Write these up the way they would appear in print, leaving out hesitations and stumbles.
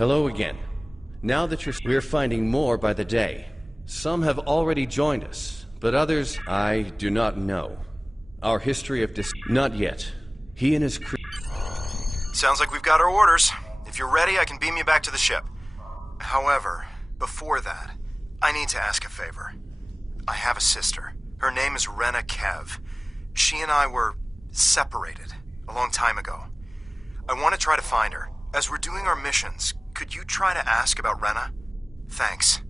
Hello again. Now that we're finding more by the day. Some have already joined us, but others I do not know. Our history of not yet. He and his crew... Sounds like we've got our orders. If you're ready, I can beam you back to the ship. However, before that, I need to ask a favor. I have a sister. Her name is Rena Kev. She and I were separated a long time ago. I want to try to find her. As we're doing our missions, could you try to ask about Rena? Thanks.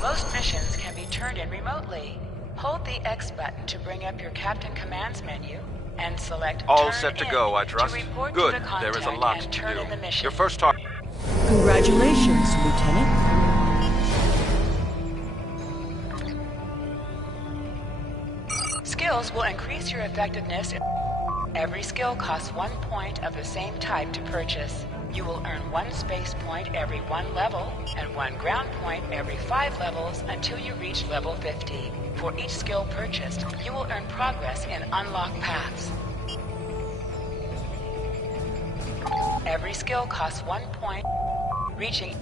Most missions can be turned in remotely. Hold the X button to bring up your Captain Commands menu and select All set to go, I trust. Good. There is a lot to do. Your first target. Congratulations, Lieutenant. Skills will increase your effectiveness. Every skill costs 1 point of the same type to purchase. You will earn 1 space point every 1 level, and 1 ground point every 5 levels until you reach level 50. For each skill purchased, you will earn progress in unlocked paths. Every skill costs 1 point, reaching...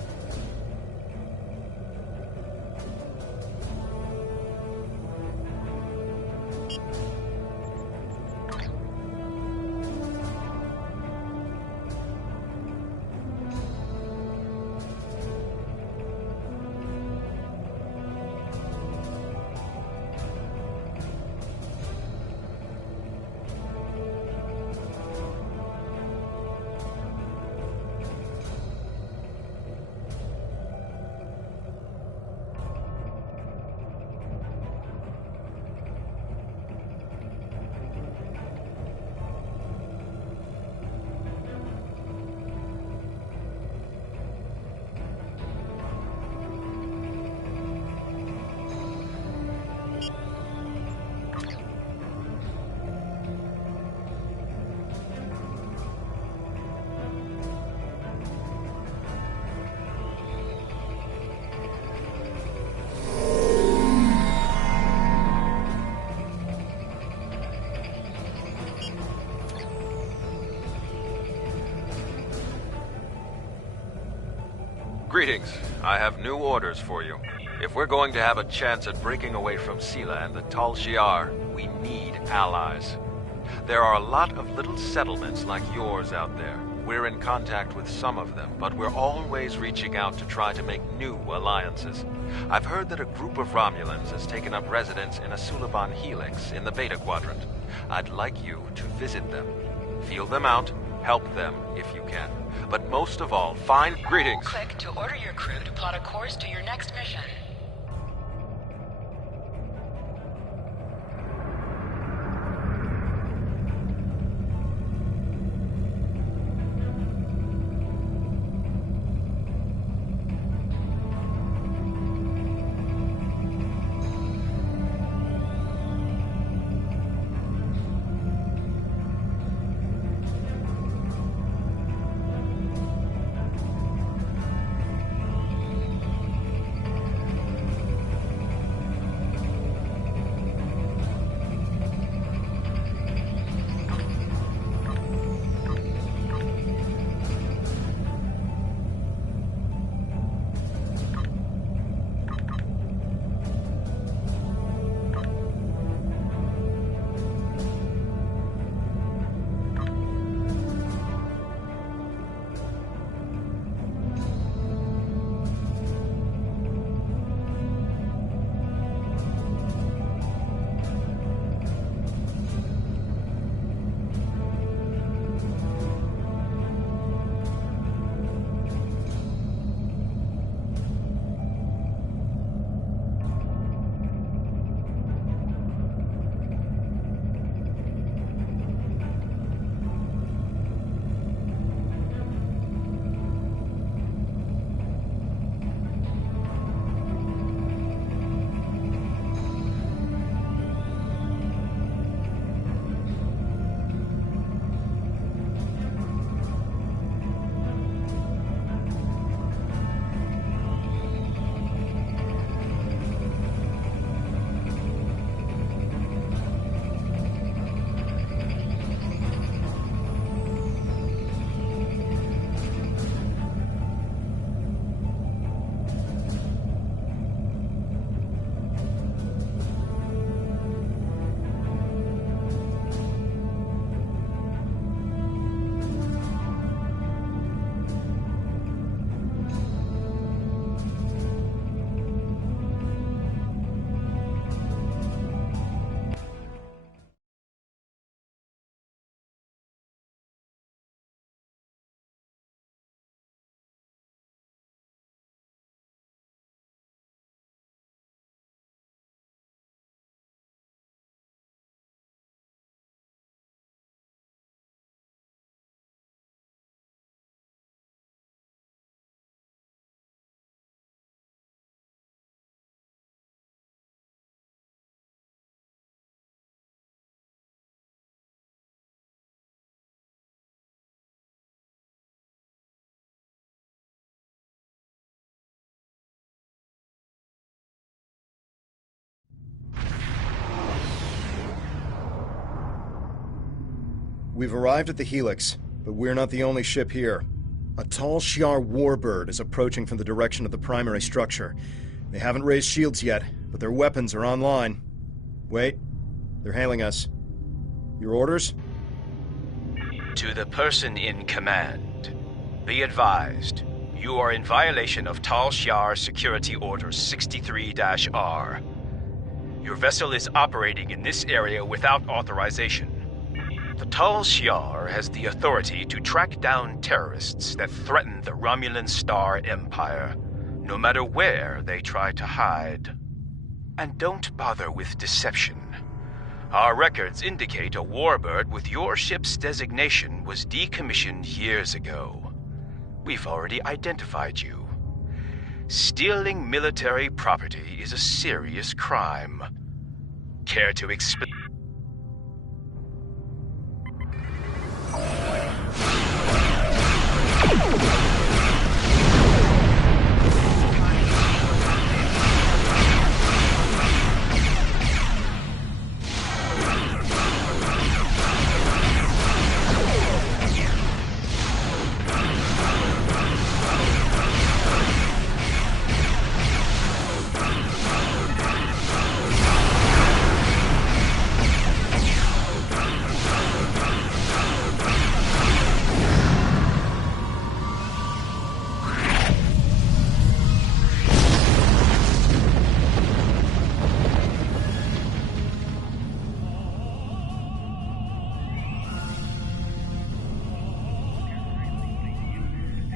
Greetings. I have new orders for you. If we're going to have a chance at breaking away from Sela and the Tal Shiar, we need allies. There are a lot of little settlements like yours out there. We're in contact with some of them, but we're always reaching out to try to make new alliances. I've heard that a group of Romulans has taken up residence in a Suliban Helix in the Beta Quadrant. I'd like you to visit them. Feel them out, help them if you can. But most of all, find... Greetings! Click to order your crew to plot a course to your next mission. We've arrived at the Helix, but we're not the only ship here. A Tal Shiar warbird is approaching from the direction of the primary structure. They haven't raised shields yet, but their weapons are online. Wait, they're hailing us. Your orders? To the person in command, be advised, you are in violation of Tal Shiar Security Order 63-R. Your vessel is operating in this area without authorization. The Tal Shiar has the authority to track down terrorists that threaten the Romulan Star Empire, no matter where they try to hide. And don't bother with deception. Our records indicate a warbird with your ship's designation was decommissioned years ago. We've already identified you. Stealing military property is a serious crime. Care to explain?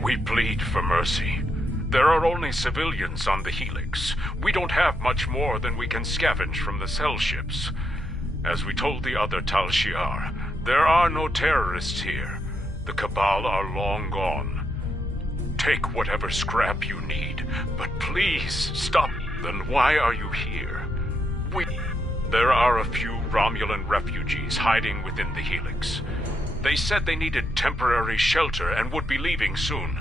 We plead for mercy. There are only civilians on the Helix. We don't have much more than we can scavenge from the cell ships. As we told the other Tal Shiar, there are no terrorists here. The Cabal are long gone. Take whatever scrap you need, but please stop. Then why are you here? There are a few Romulan refugees hiding within the Helix. They said they needed temporary shelter and would be leaving soon.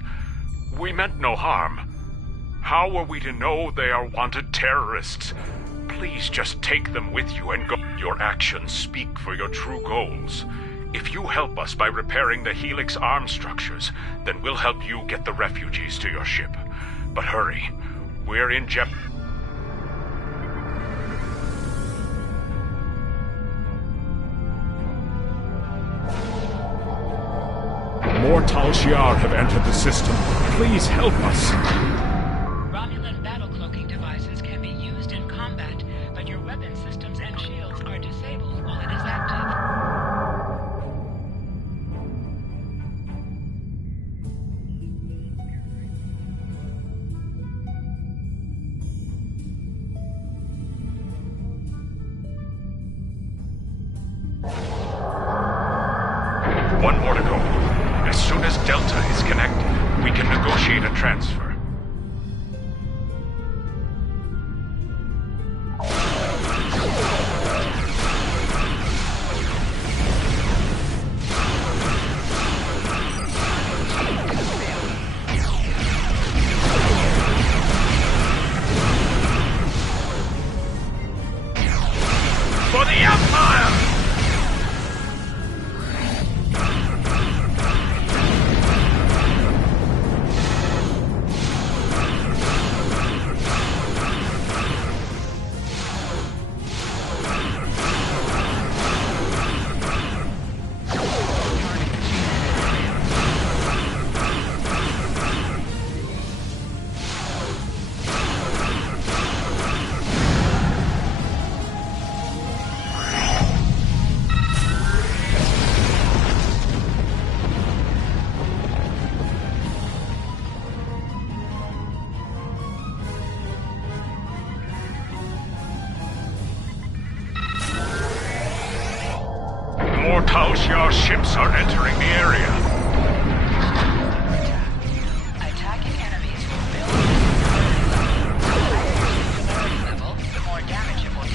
We meant no harm. How are we to know they are wanted terrorists? Please just take them with you and go. Your actions speak for your true goals. If you help us by repairing the Helix arm structures, then we'll help you get the refugees to your ship. But hurry, we're in jeopardy. More Tal Shiar have entered the system. Please help us. Romulan battle cloaking devices can be used in combat, but your weapon systems and shields are disabled while it is active. One more to go. As soon as Delta is connected, we can negotiate a transfer. For the Empire! More Tal Shiar ships are entering the area. Attacking enemies will build the singularity level. The more damage it will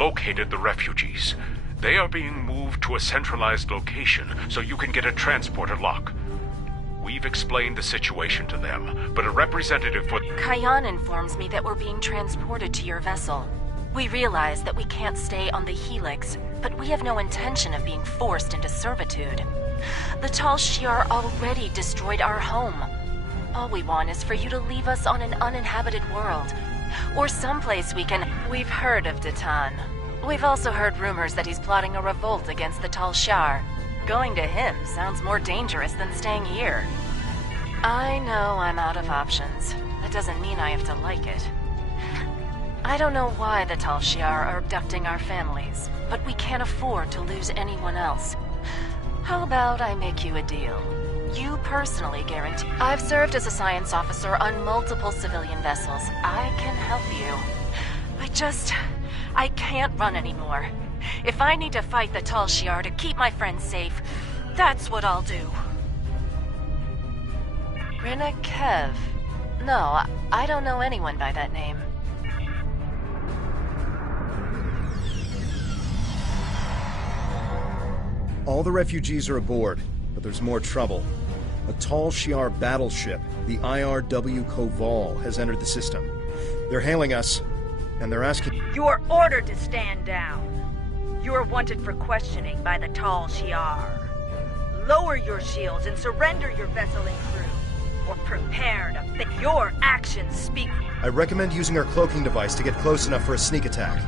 located the refugees. They are being moved to a centralized location so you can get a transporter lock. We've explained the situation to them, but a representative for... Kayan informs me that we're being transported to your vessel. We realize that we can't stay on the Helix, but we have no intention of being forced into servitude. The Tal Shiar already destroyed our home. All we want is for you to leave us on an uninhabited world, or someplace we can... We've heard of Datan. We've also heard rumors that he's plotting a revolt against the Tal Shiar. Going to him sounds more dangerous than staying here. I know I'm out of options. That doesn't mean I have to like it. I don't know why the Tal Shiar are abducting our families, but we can't afford to lose anyone else. How about I make you a deal? You personally guarantee... I've served as a science officer on multiple civilian vessels. I can help you. I can't run anymore. If I need to fight the Tal Shiar to keep my friends safe, that's what I'll do. Rena Kev? No, I don't know anyone by that name. All the refugees are aboard, but there's more trouble. A Tal Shiar battleship, the IRW Koval, has entered the system. They're hailing us, and they're asking... You are ordered to stand down. You are wanted for questioning by the Tal Shiar. Lower your shields and surrender your vessel and crew, or prepare to fit. Your actions speak. I recommend using our cloaking device to get close enough for a sneak attack.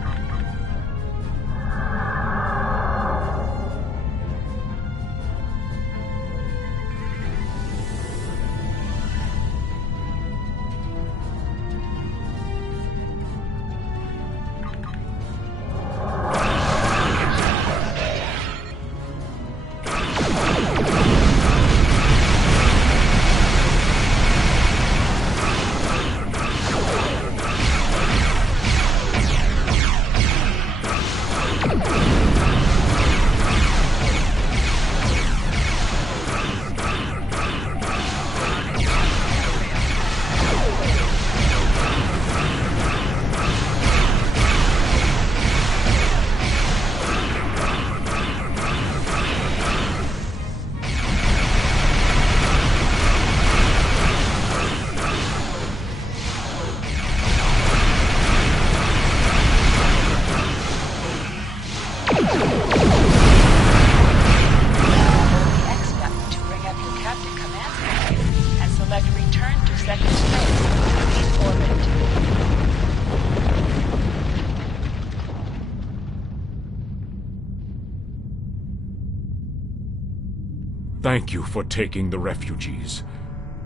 Thank you for taking the refugees.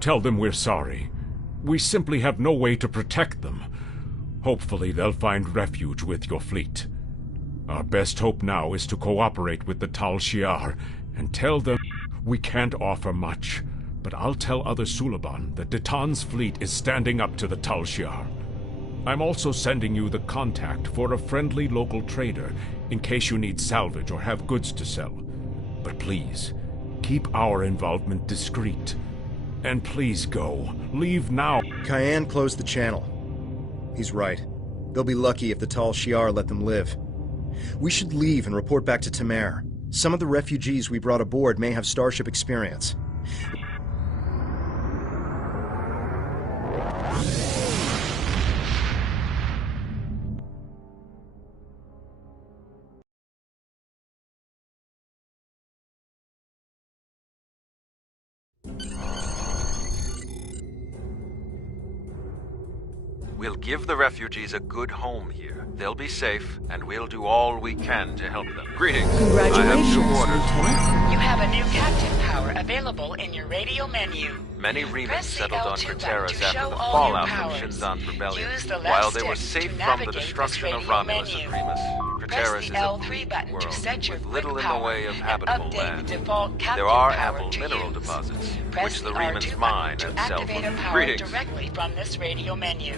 Tell them we're sorry. We simply have no way to protect them. Hopefully they'll find refuge with your fleet. Our best hope now is to cooperate with the Tal Shiar and tell them we can't offer much, but I'll tell other Suliban that Datan's fleet is standing up to the Tal Shiar. I'm also sending you the contact for a friendly local trader in case you need salvage or have goods to sell. But please, keep our involvement discreet. And please go. Leave now. Kayan closed the channel. He's right. They'll be lucky if the Tal Shiar let them live. We should leave and report back to Tamer. Some of the refugees we brought aboard may have Starship experience. We'll give the refugees a good home here. They'll be safe, and we'll do all we can to help them. Greetings. Congratulations, I have new orders. Lieutenant. You have a new captain power available in your radio menu. Many Remans Press the settled on L2 button Craterus to after show the all fallout your from powers. Shinzon's rebellion, Use the left while they were stick safe to from the navigate this destruction of radio Romulus menu. Supremus. Press Craterus the is a L3 bleak button world to set your with quick little in power the way of and habitable update land. the default captain There are power ample to mineral use. deposits, Press which the the Remans R2 mine button and to sell activate a for. power Greetings. directly from this radio menu.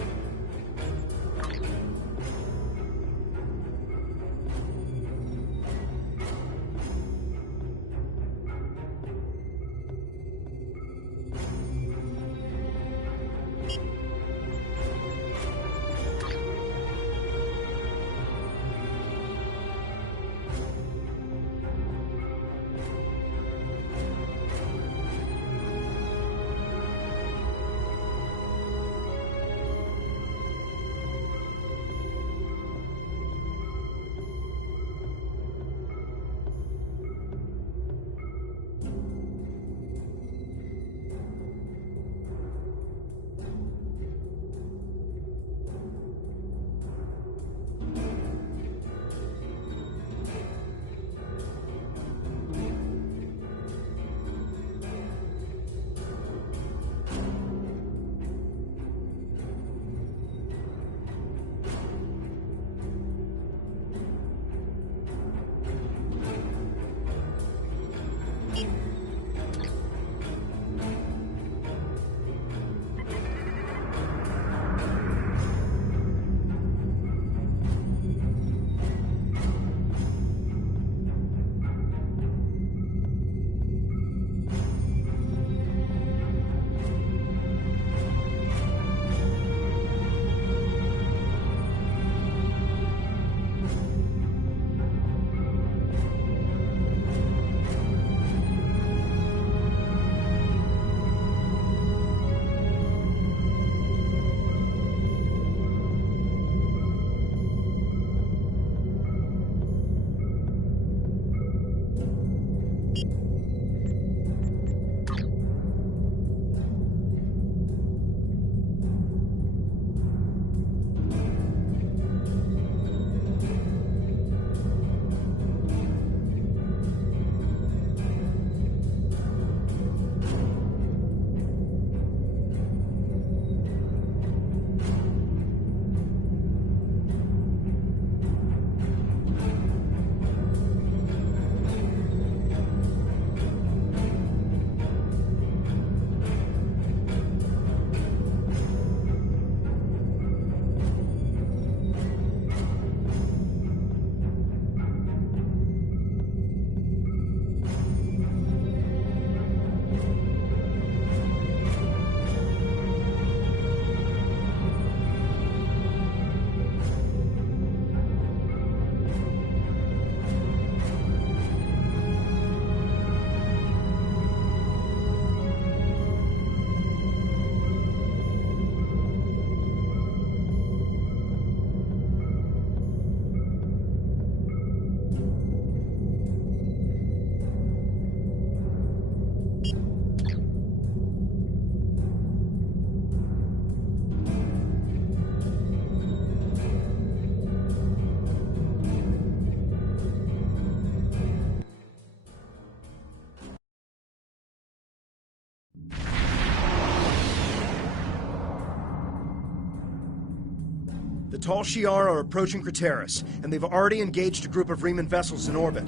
The Tal Shiar are approaching Craterus, and they've already engaged a group of Riemann vessels in orbit.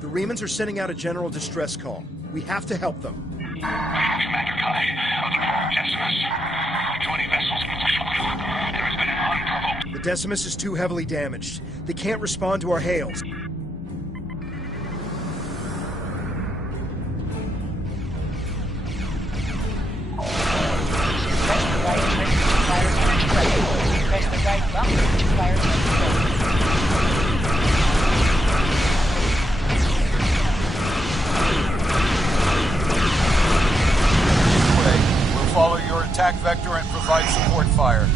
The Riemanns are sending out a general distress call. We have to help them. Commander Kai, Decimus. 20 vessels in position. There has been an unprovoked... The Decimus is too heavily damaged. They can't respond to our hails. Press the right bumper to fire energy. We'll follow your attack vector and provide support fire.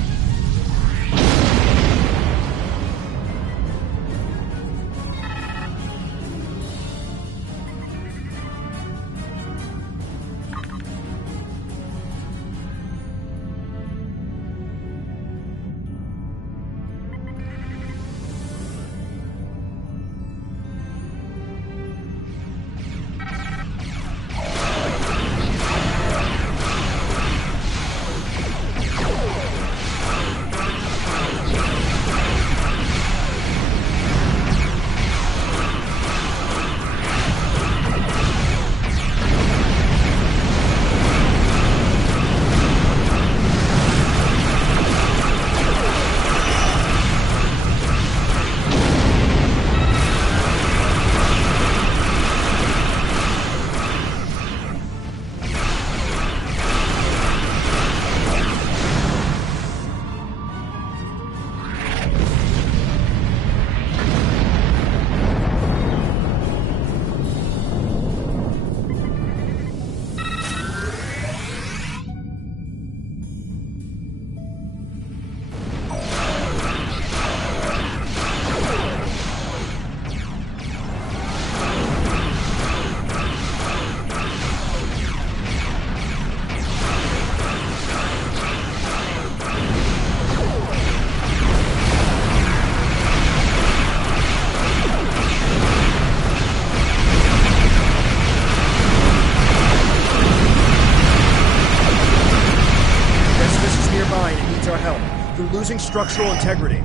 Losing structural integrity.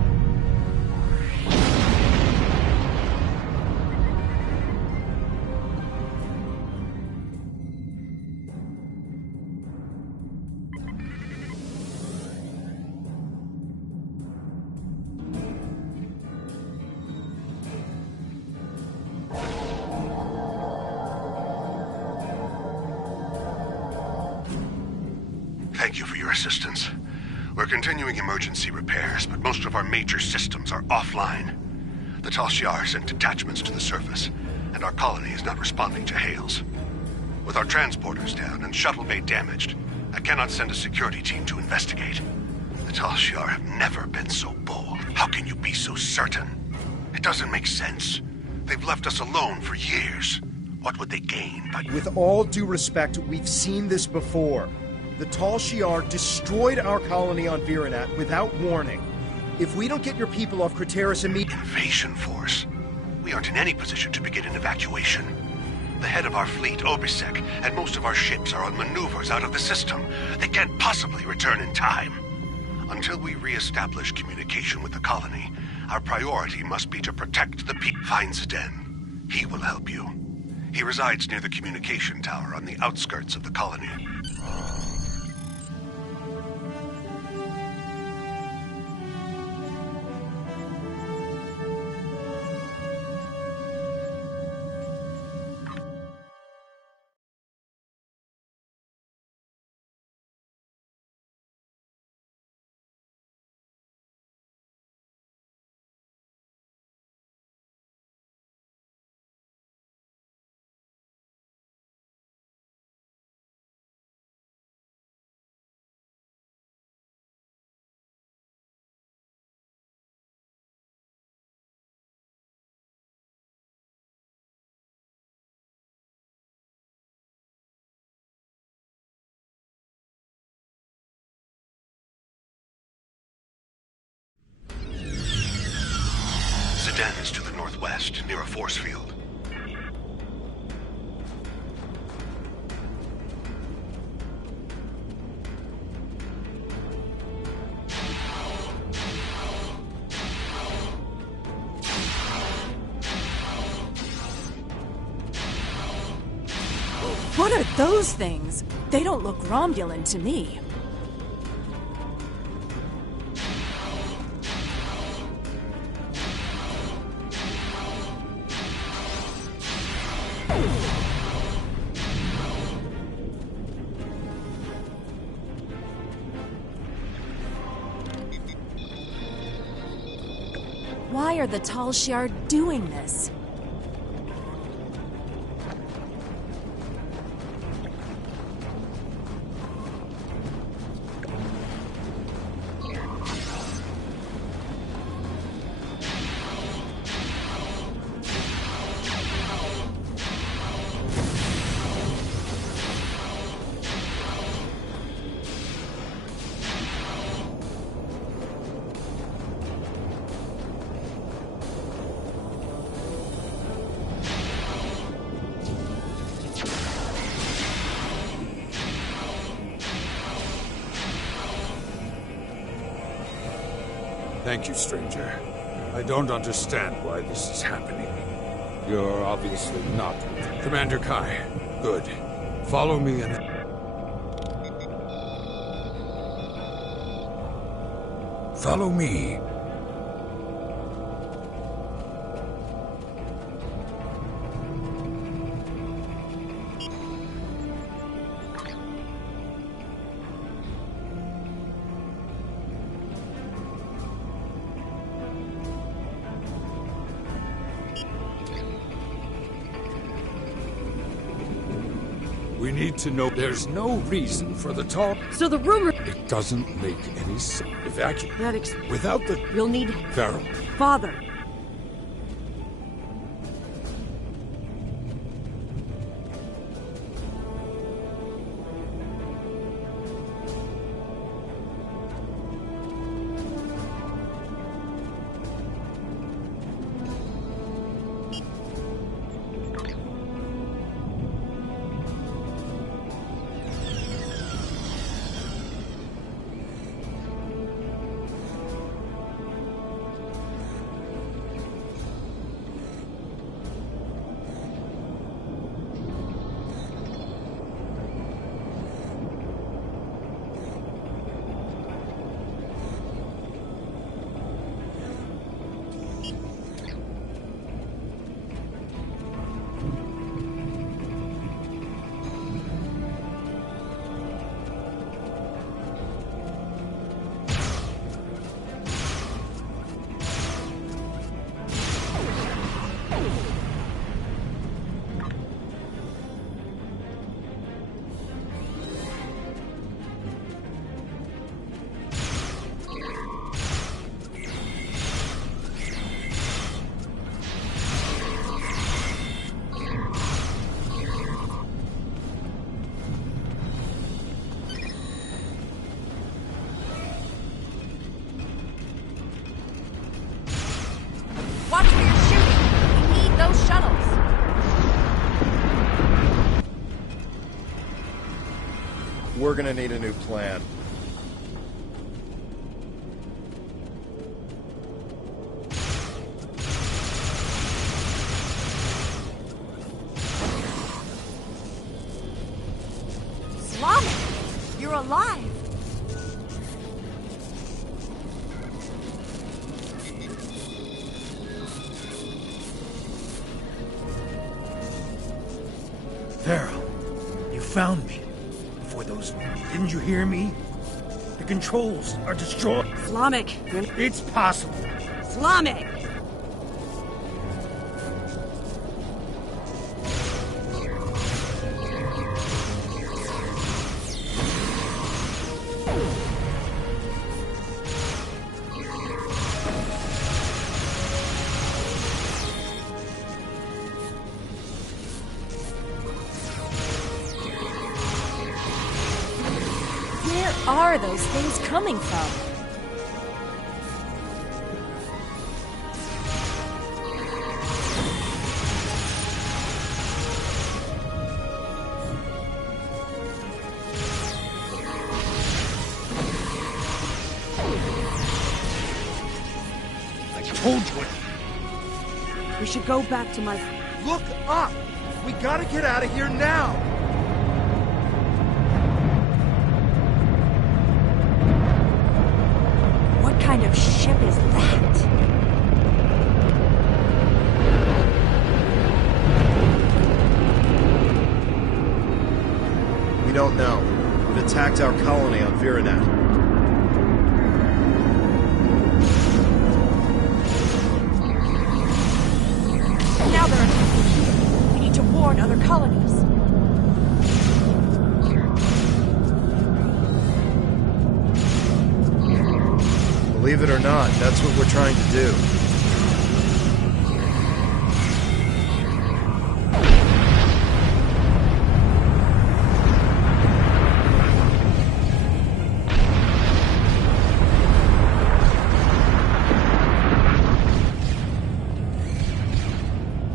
Thank you for your assistance. We're continuing emergency repairs, but most of our major systems are offline. The Tal Shiar sent detachments to the surface, and our colony is not responding to hails. With our transporters down and shuttle bay damaged, I cannot send a security team to investigate. The Tal Shiar have never been so bold. How can you be so certain? It doesn't make sense. They've left us alone for years. What would they gain by... With all due respect, we've seen this before. The Tal Shiar destroyed our colony on Virinat without warning. If we don't get your people off Craterus immediately... Invasion force? We aren't in any position to begin an evacuation. The head of our fleet, Obisek, and most of our ships are on maneuvers out of the system. They can't possibly return in time. Until we re-establish communication with the colony, our priority must be to protect the people. Find Zden. He will help you. He resides near the communication tower on the outskirts of the colony. Zden is to the northwest, near a force field. Those things, they don't look Romulan to me. Why are the Tal Shiar doing this? Thank you, stranger. I don't understand why this is happening. You're obviously not Commander Kai. Good. Follow me and... Follow me. We need to know there's no reason for the talk. So the rumor... It doesn't make any sense. Evacuate. That Without the... You'll need... Farrell. Father. Watch where you're shooting! We need those shuttles! We're gonna need a new plan. Slavic! You're alive! Farrell, you found me. Before those... Didn't you hear me? The controls are destroyed. Slavic! It's possible. Slavic! Where are those things coming from? I told you. We should go back to my... Look up! We gotta get out of here now! kind of ship is that? We don't know. It attacked our colony on Viranet. Now they're attacking here. We need to warn other colonies. Believe it or not, that's what we're trying to do.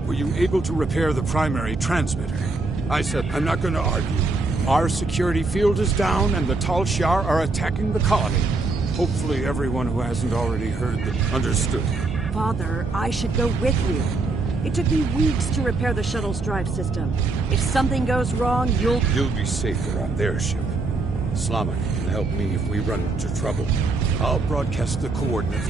Were you able to repair the primary transmitter? I said I'm not going to argue. Our security field is down and the Tal Shiar are attacking the colony. Hopefully everyone who hasn't already heard them understood. Father, I should go with you. It took me weeks to repair the shuttle's drive system. If something goes wrong, you'll be safer on their ship. Slamak can help me if we run into trouble. I'll broadcast the coordinates.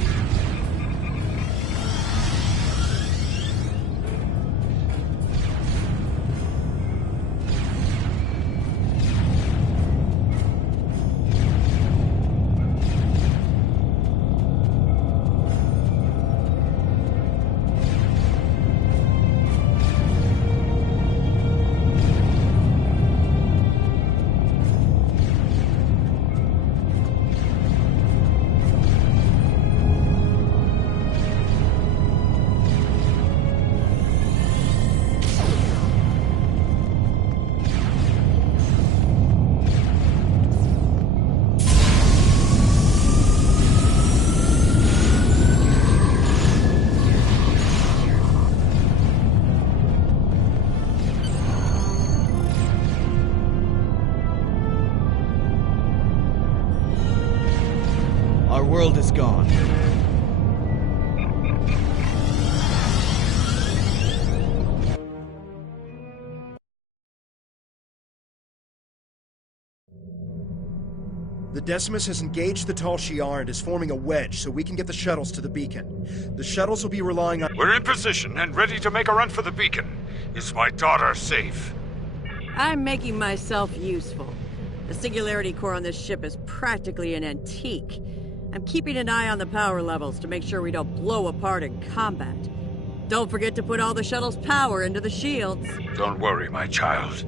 Our world is gone. The Decimus has engaged the Tal Shiar and is forming a wedge so we can get the shuttles to the beacon. The shuttles will be relying on— We're in position and ready to make a run for the beacon. Is my daughter safe? I'm making myself useful. The singularity core on this ship is practically an antique. I'm keeping an eye on the power levels to make sure we don't blow apart in combat. Don't forget to put all the shuttle's power into the shields. Don't worry, my child.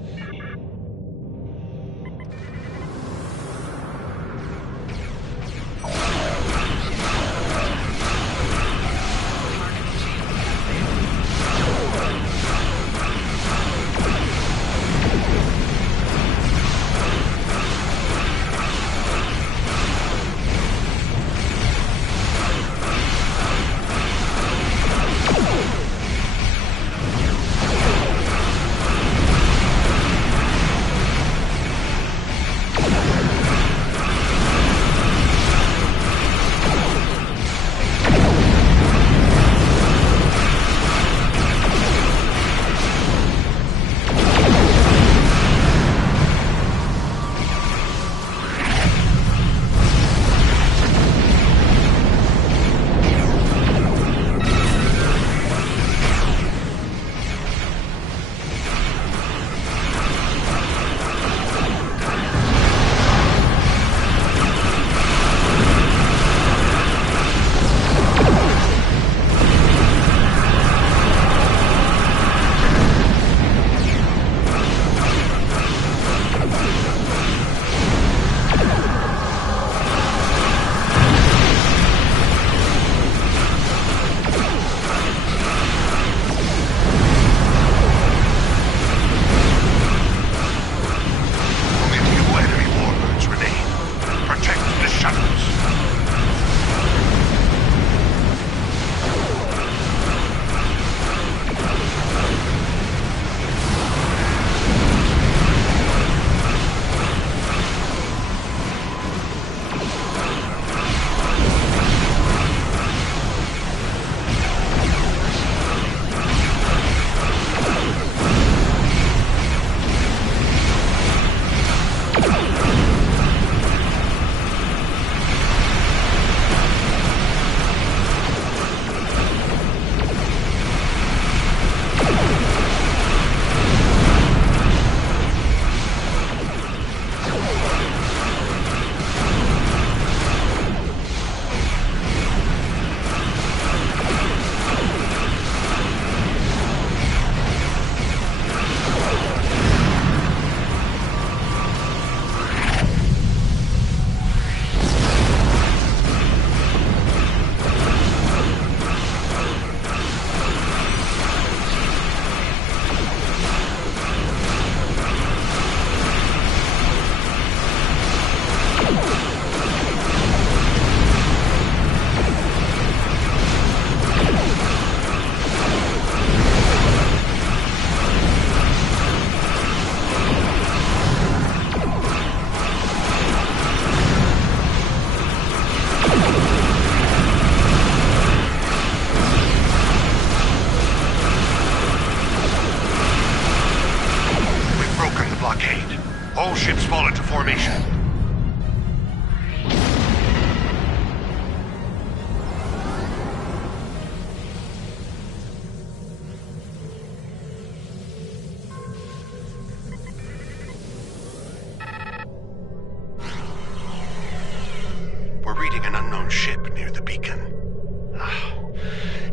We're reading an unknown ship near the beacon.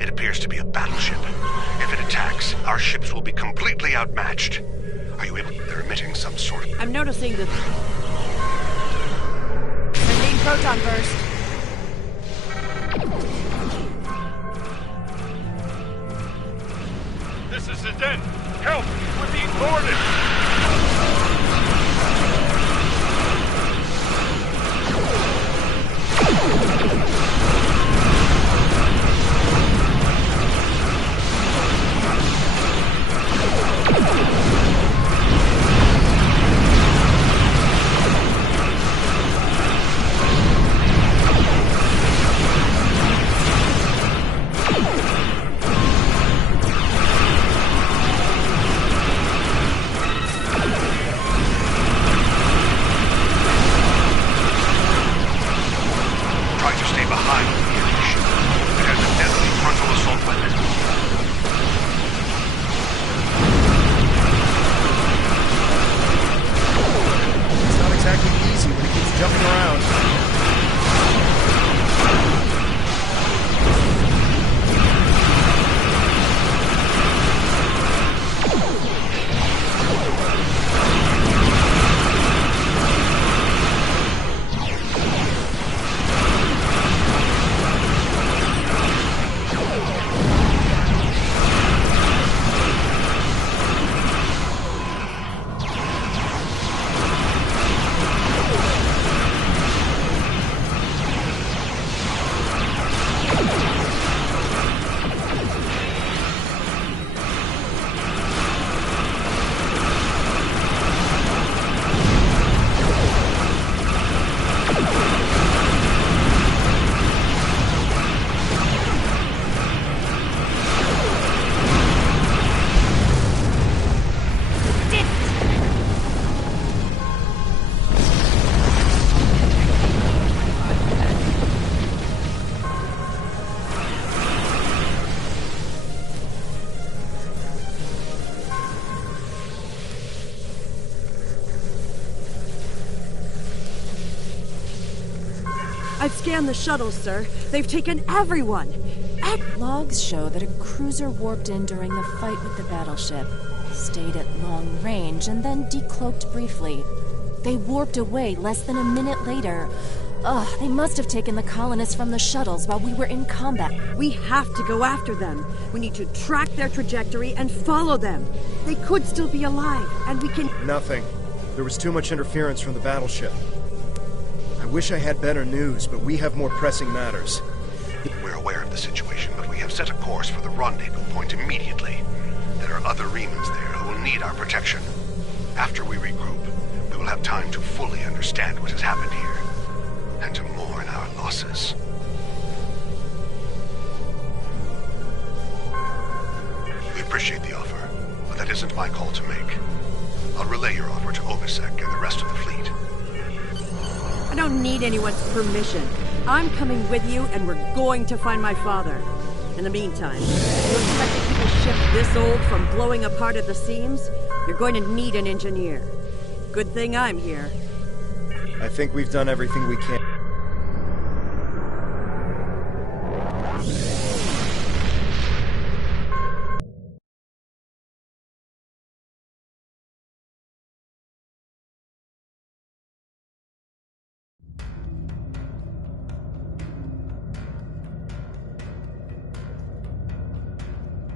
It appears to be a battleship. If it attacks, our ships will be completely outmatched. Are you able? They're emitting some sort of... I'm noticing that... Sending proton burst. This is Zeden! Help! We're being boarded! I've scanned the shuttles, sir. They've taken everyone. Logs show that a cruiser warped in during the fight with the battleship, stayed at long range, and then decloaked briefly. They warped away less than a minute later. They must have taken the colonists from the shuttles while we were in combat. We have to go after them. We need to track their trajectory and follow them. They could still be alive, and we can... Nothing. There was too much interference from the battleship. I wish I had better news, but we have more pressing matters. We're aware of the situation, but we have set a course for the rendezvous point immediately. There are other Remans there who will need our protection. After we regroup, we will have time to fully understand what has happened here, and to mourn our losses. We appreciate the offer, but that isn't my call to make. I'll relay your offer to Obisek and the rest of the fleet. I don't need anyone's permission. I'm coming with you, and we're going to find my father. In the meantime, you expect to keep a ship this old from blowing apart at the seams? You're going to need an engineer. Good thing I'm here. I think we've done everything we can.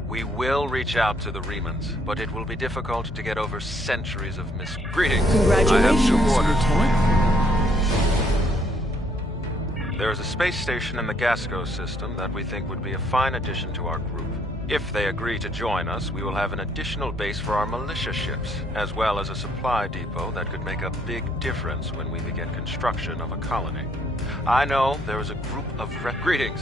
We will reach out to the Remans, but it will be difficult to get over centuries of Greetings. I have new orders. There is a space station in the Gasco system that we think would be a fine addition to our group. If they agree to join us, we will have an additional base for our militia ships, as well as a supply depot that could make a big difference when we begin construction of a colony. I know there is a group of Greetings.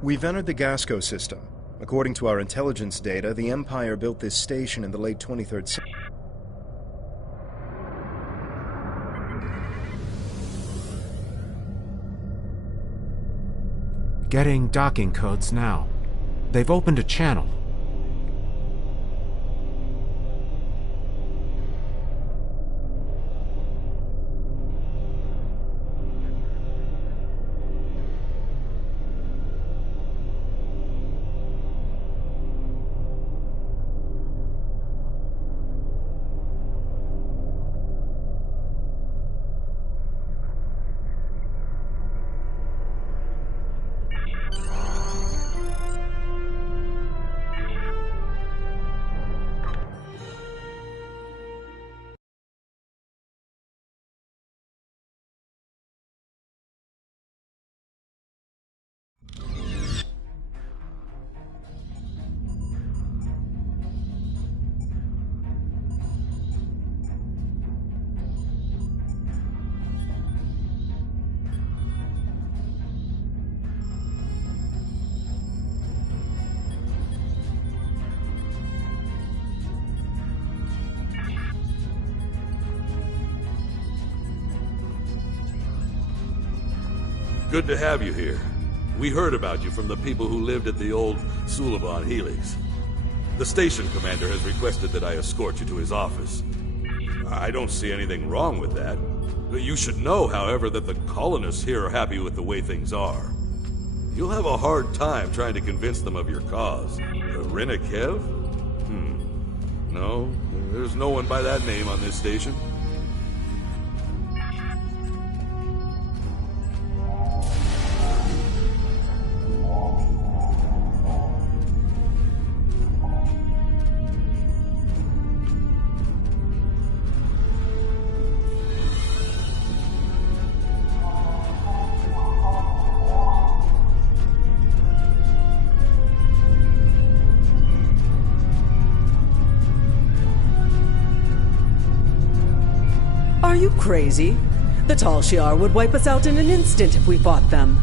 We've entered the Gasco system. According to our intelligence data, the Empire built this station in the late 23rd century. Getting docking codes now. They've opened a channel. Good to have you here. We heard about you from the people who lived at the old Suliban Helix. The station commander has requested that I escort you to his office. I don't see anything wrong with that. But you should know, however, that the colonists here are happy with the way things are. You'll have a hard time trying to convince them of your cause. Rena Kev? No, there's no one by that name on this station. Are you crazy? The Tal Shiar would wipe us out in an instant if we fought them.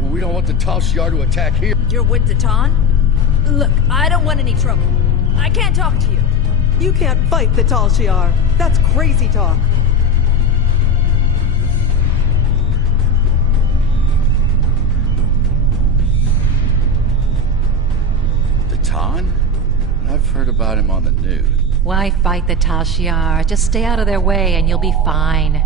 Well, we don't want the Tal Shiar to attack here. You're with Datan? Look, I don't want any trouble. I can't talk to you. You can't fight the Tal Shiar. That's crazy talk. Datan? I've heard about him on the news. Why fight the Tal Shiar? Just stay out of their way and you'll be fine.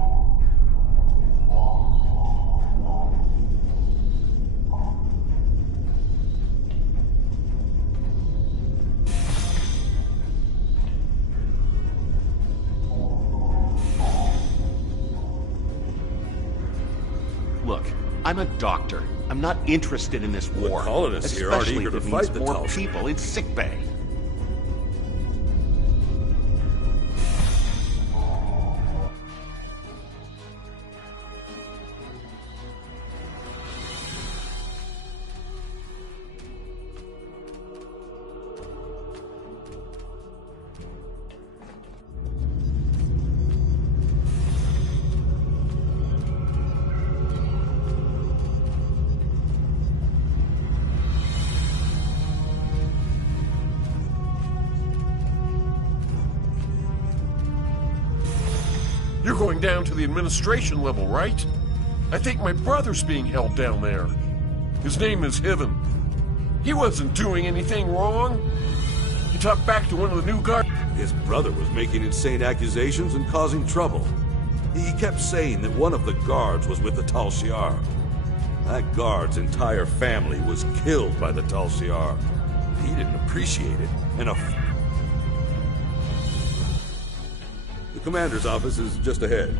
Look, I'm a doctor. I'm not interested in this war. The colonists here aren't eager to fight the more people in sickbay. You're going down to the administration level, right? I think my brother's being held down there. His name is Hiven. He wasn't doing anything wrong. He talked back to one of the new guards. His brother was making insane accusations and causing trouble. He kept saying that one of the guards was with the Tal Shiar. That guard's entire family was killed by the Tal Shiar. He didn't appreciate it, and the commander's office is just ahead.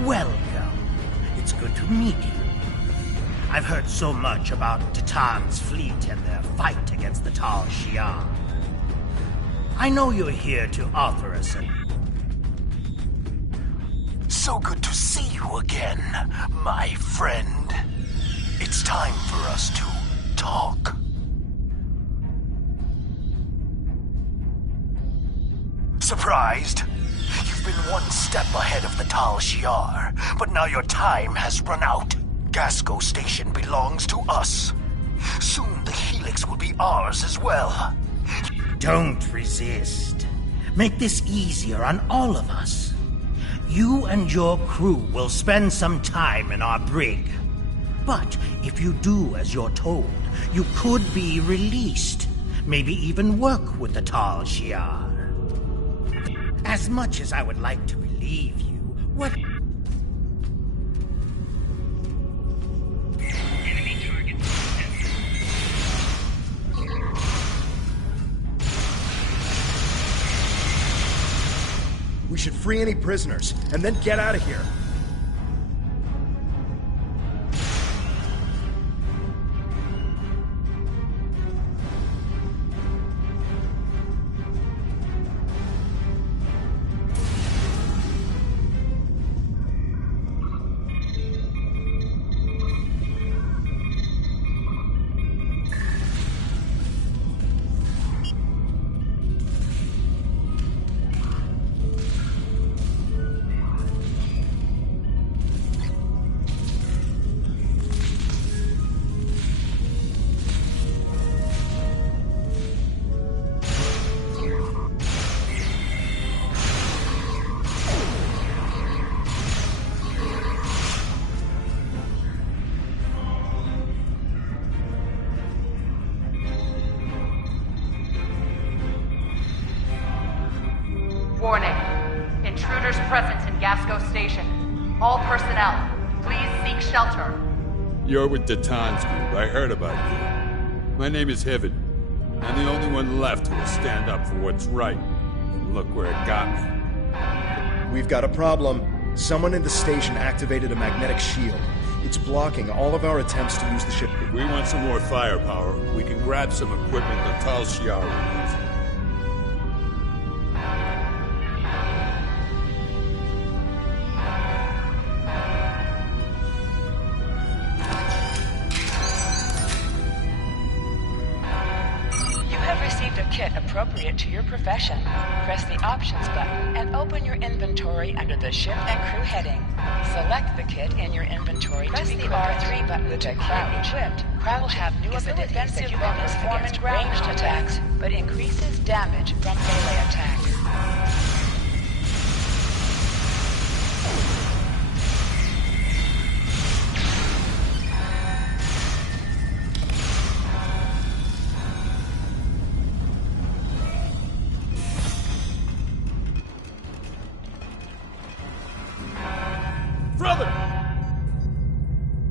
Welcome. It's good to meet you. I've heard so much about Datan's fleet and their fight against the Tal Shiar. I know you're here to offer us a... So good to see you again, my friend. It's time for us to talk. Surprised? You've been one step ahead of the Tal Shiar, but now your time has run out. Gasco Station belongs to us. Soon the Helix will be ours as well. Don't resist. Make this easier on all of us. You and your crew will spend some time in our brig. But if you do as you're told, you could be released. Maybe even work with the Tal Shiar. As much as I would like to believe you, what... We should free any prisoners, and then get out of here. Warning. Intruders present in Gasco Station. All personnel, please seek shelter. You're with Datan's group. I heard about you. My name is Heaven. I'm the only one left who will stand up for what's right. And look where it got me. We've got a problem. Someone in the station activated a magnetic shield. It's blocking all of our attempts to use the ship. If we want some more firepower, we can grab some equipment the Tal Shiar needs. Appropriate to your profession. Press the Options button and open your inventory under the Ship and Crew heading. Select the kit in your inventory. Press the R3 button to crouch. Crouch will have new abilities defensive bonus against ranged attacks, but increases damage from melee attacks. Brother!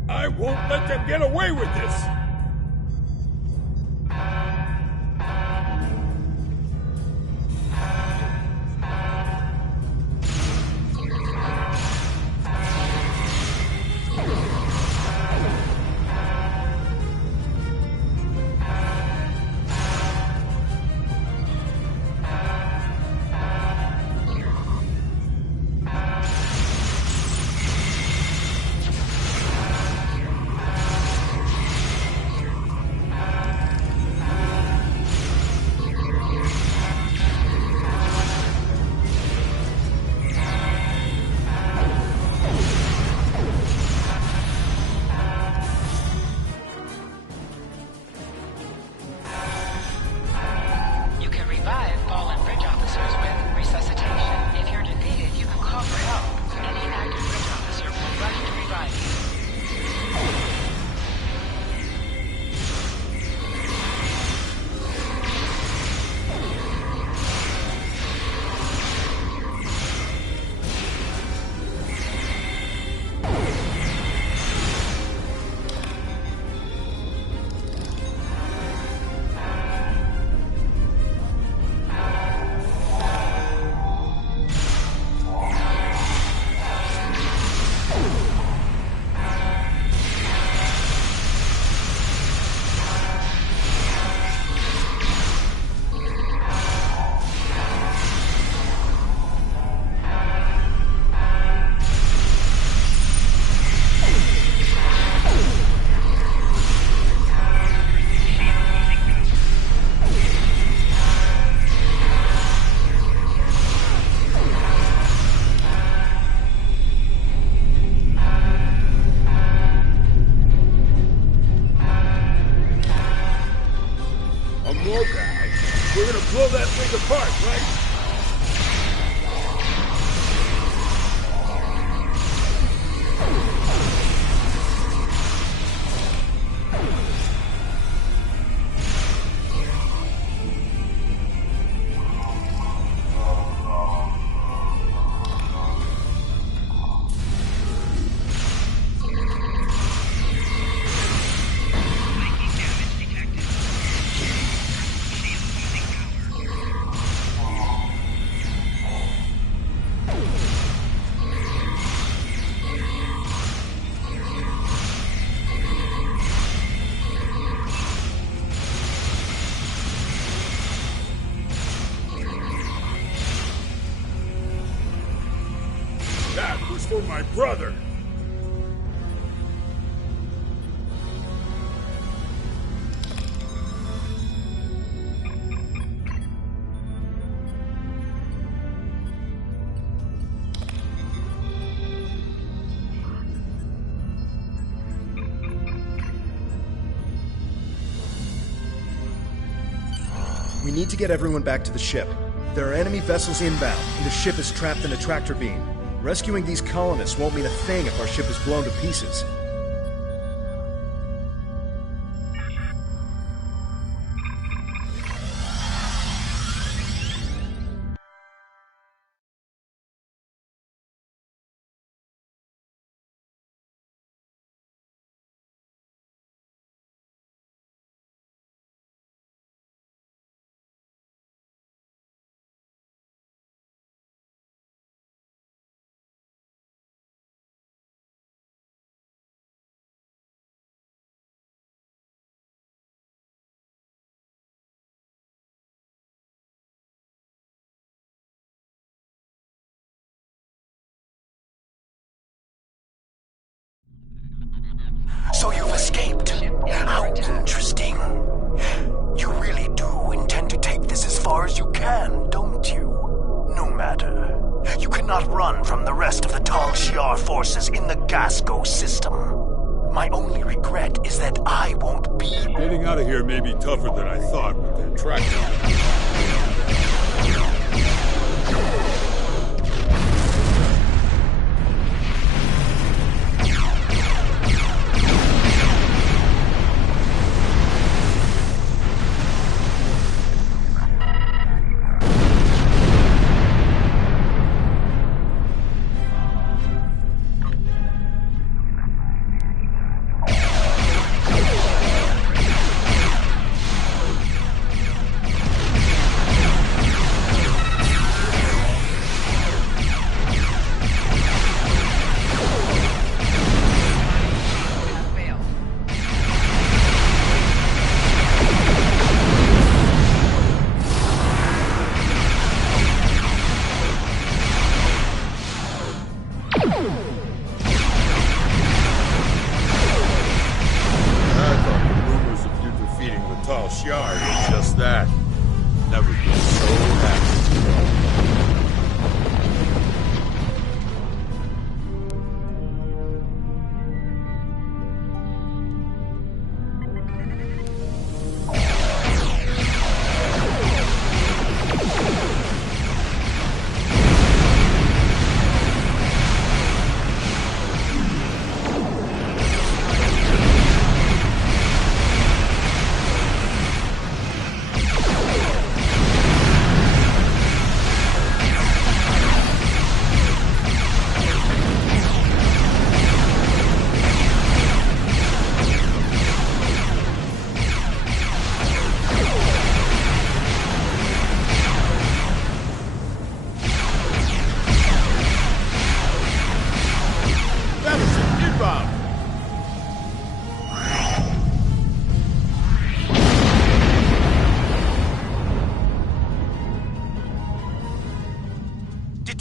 I won't let them get away with this! is for my brother. We need to get everyone back to the ship. There are enemy vessels inbound, and the ship is trapped in a tractor beam. Rescuing these colonists won't mean a thing if our ship is blown to pieces. So you've escaped. How interesting. You really do intend to take this as far as you can, don't you? No matter. You cannot run from the rest of the Tal Shiar forces in the Gasco system. My only regret is that I won't be... Getting out of here may be tougher than I thought with that tractor.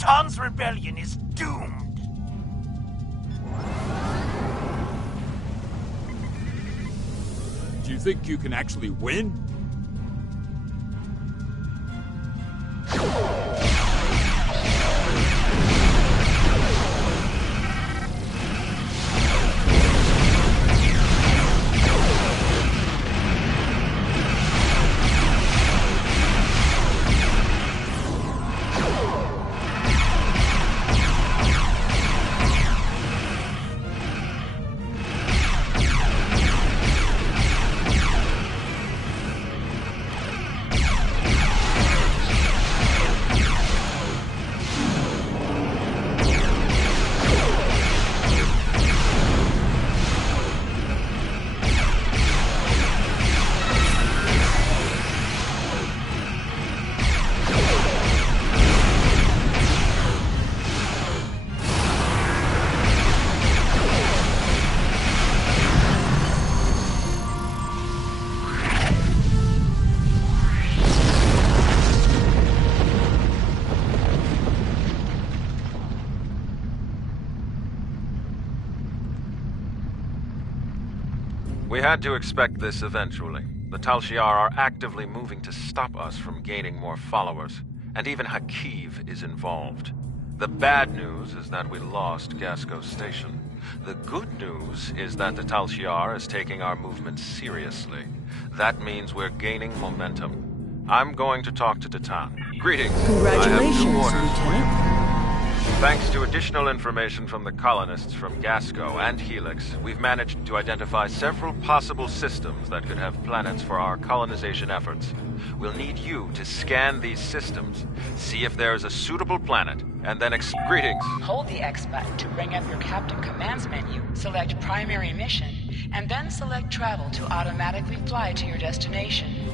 Titan's rebellion is doomed. Do you think you can actually win? We had to expect this eventually. The Tal Shiar are actively moving to stop us from gaining more followers, and even Hakiv is involved. The bad news is that we lost Gasco Station. The good news is that the Tal Shiar is taking our movement seriously. That means we're gaining momentum. I'm going to talk to Titan. Greetings. Congratulations, I have new orders Lieutenant. Thanks to additional information from the colonists from Gasco and Helix, we've managed to identify several possible systems that could have planets for our colonization efforts. We'll need you to scan these systems, see if there's a suitable planet, and then Greetings. Hold the X button to bring up your Captain Commands menu, select Primary Mission, and then select Travel to automatically fly to your destination.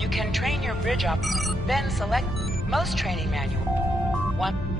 You can train your bridge up, then select most training manual. 1.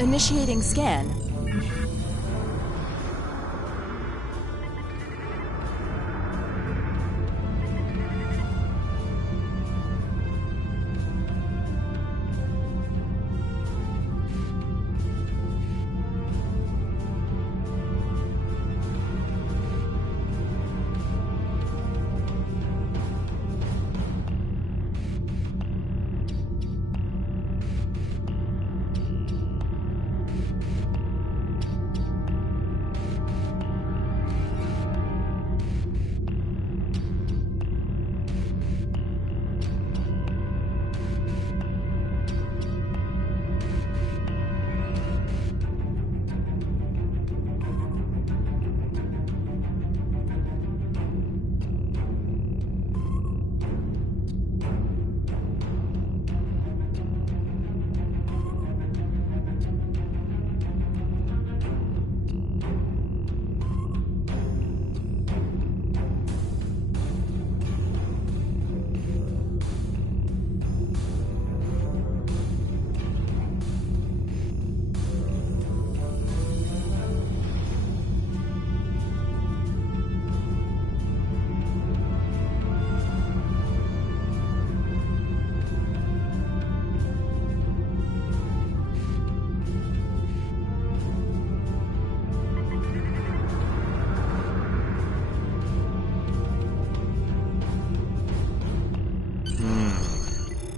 Initiating scan.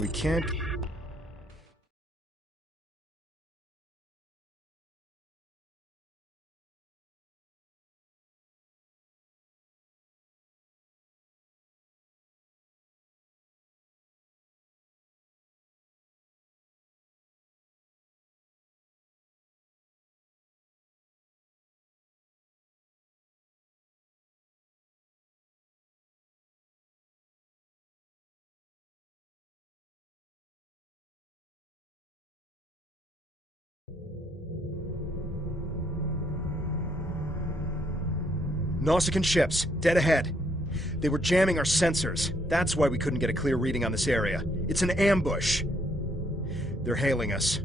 We can't... Nausicaan ships, dead ahead. They were jamming our sensors. That's why we couldn't get a clear reading on this area. It's an ambush. They're hailing us.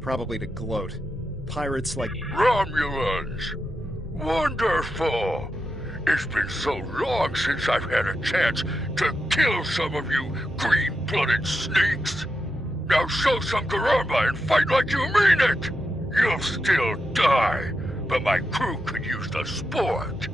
Probably to gloat. Pirates like... Romulans! Wonderful! It's been so long since I've had a chance to kill some of you green-blooded snakes. Now show some garamba and fight like you mean it! You'll still die, but my crew could use the sport.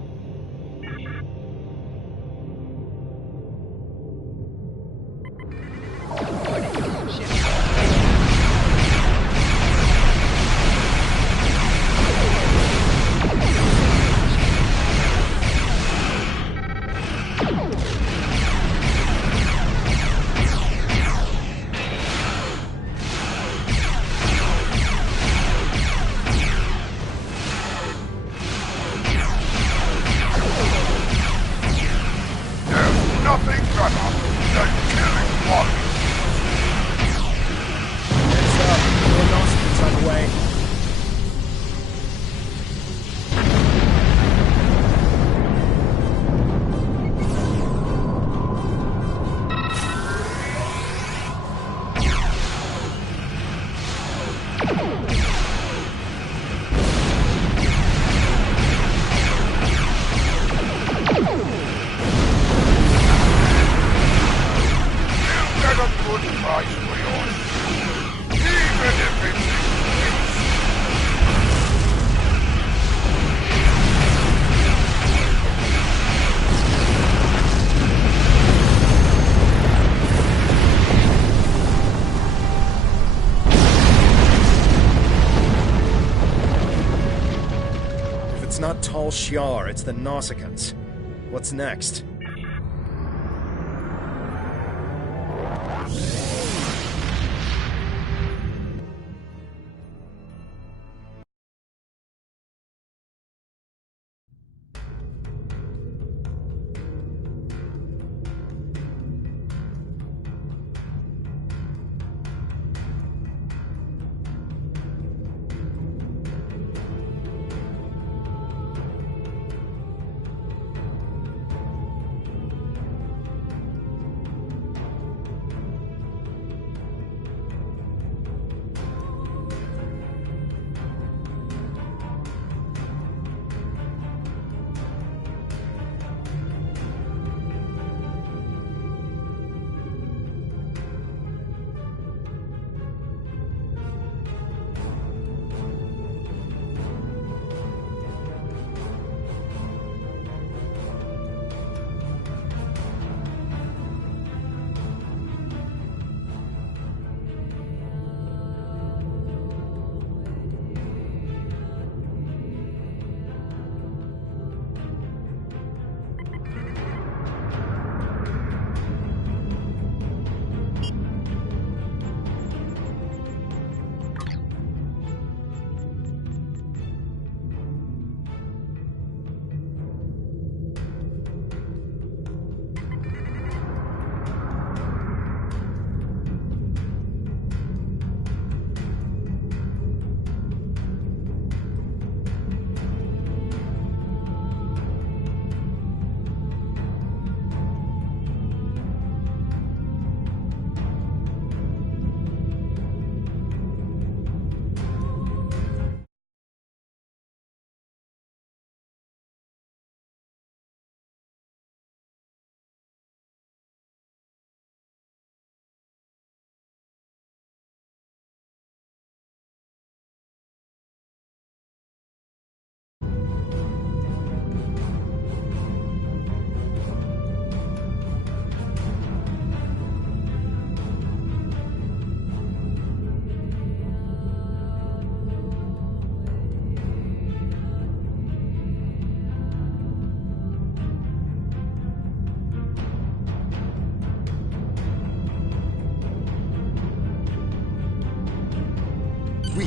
It's not Tal Shiar, it's the Nausicans. What's next?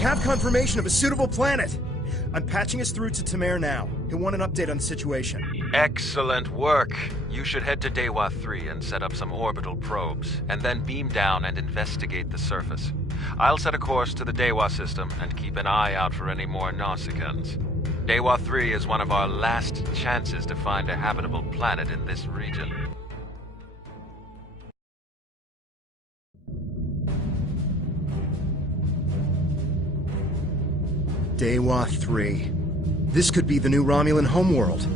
have confirmation of a suitable planet. I'm patching us through to Tamer now. He'll want an update on the situation. Excellent work. You should head to Dewa 3 and set up some orbital probes, and then beam down and investigate the surface. I'll set a course to the Dewa system and keep an eye out for any more Nausicaans. Dewa 3 is one of our last chances to find a habitable planet in this region. Dewa 3. This could be the new Romulan homeworld.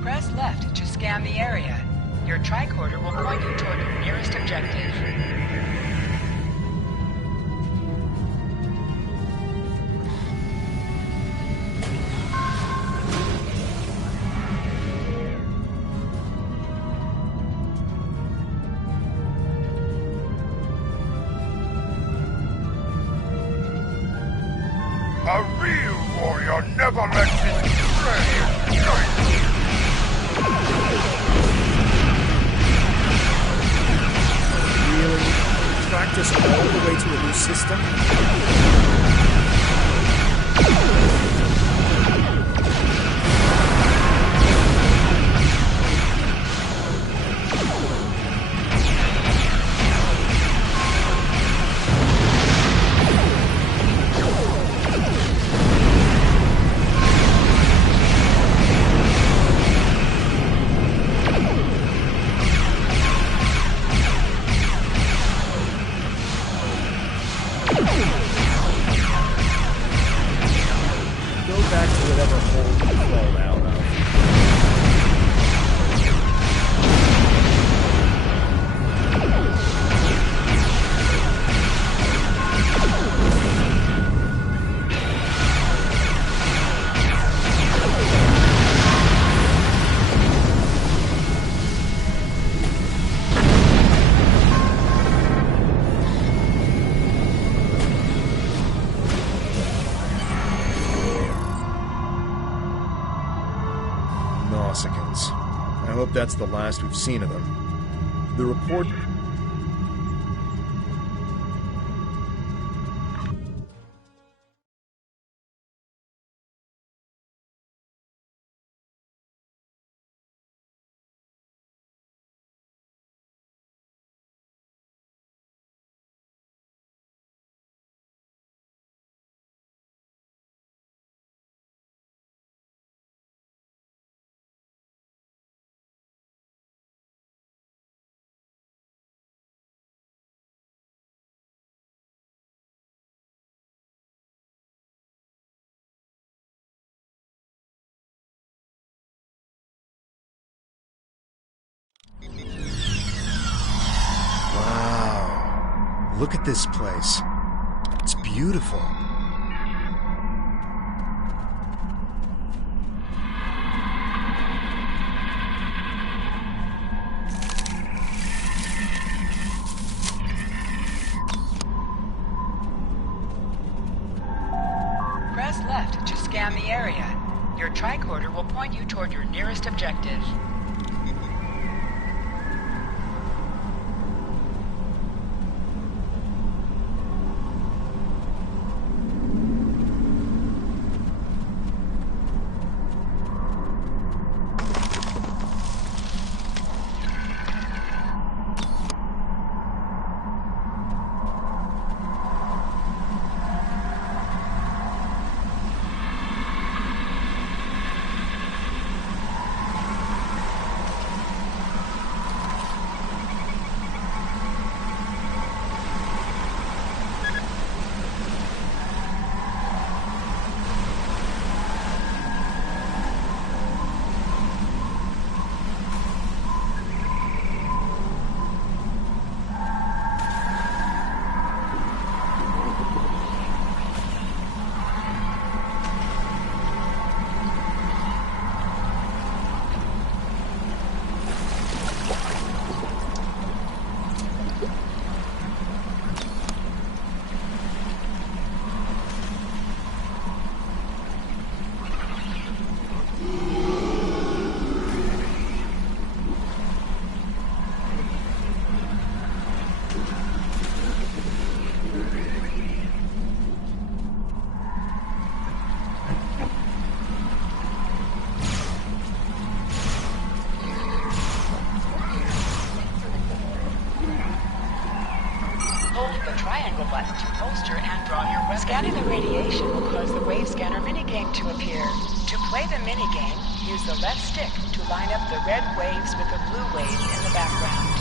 Press left to scan the area. Your tricorder will point you toward your nearest objective. A real warrior never lets his prey escape. Really? Tracked us all the way to a new system? Back to whatever hole you crawled out of. Nausicaans. I hope that's the last we've seen of them. The report... Wow. Look at this place. It's beautiful. Press left to scan the area. Your tricorder will point you toward your nearest objective. button to holster and draw your weapon. Scanning the radiation will cause the wave scanner minigame to appear. To play the minigame, use the left stick to line up the red waves with the blue waves in the background.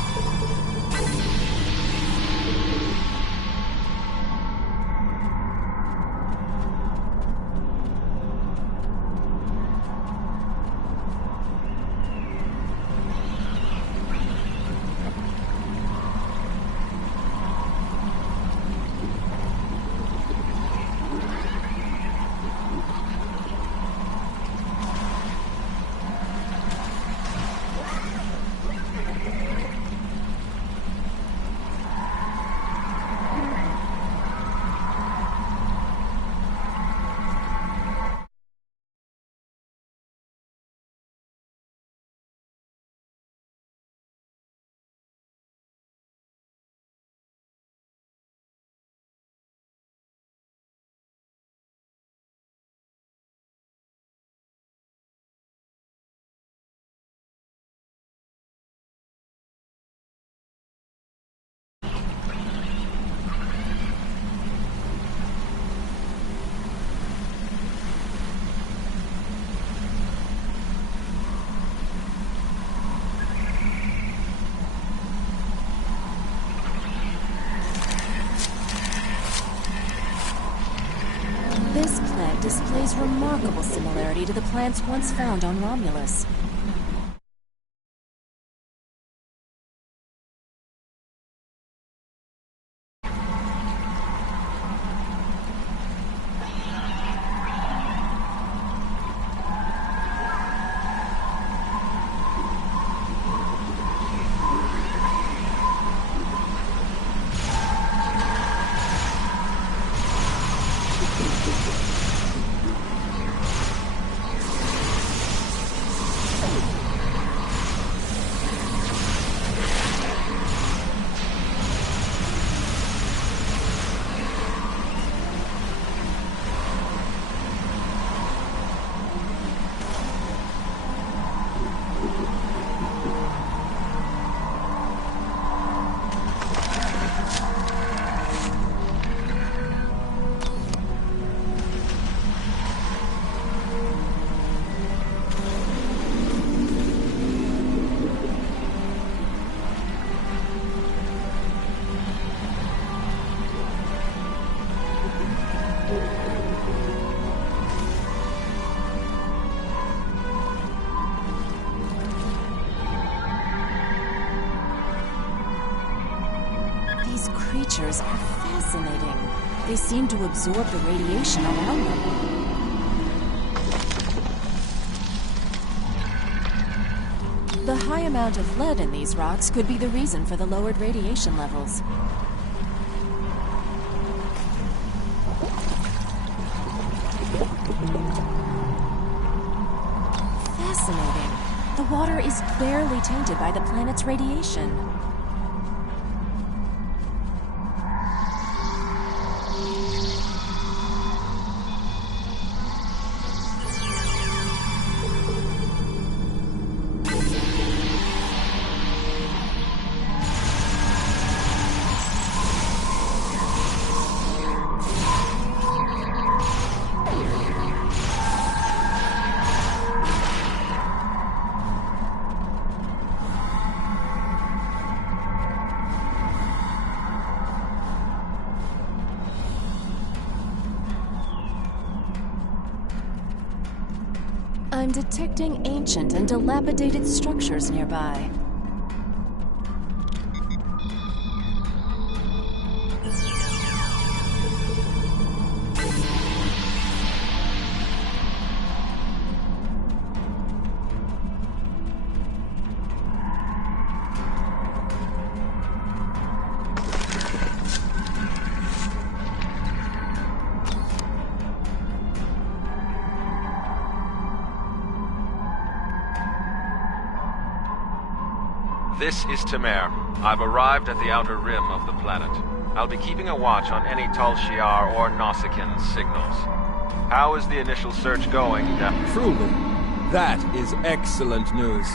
This plant displays remarkable similarity to the plants once found on Romulus. These creatures are fascinating. They seem to absorb the radiation around them. The high amount of lead in these rocks could be the reason for the lowered radiation levels. Fascinating. The water is barely tainted by the planet's radiation. I'm detecting ancient and dilapidated structures nearby. This is Temer. I've arrived at the outer rim of the planet. I'll be keeping a watch on any Tal Shiar or Nausicaan signals. How is the initial search going, Truly, that is excellent news.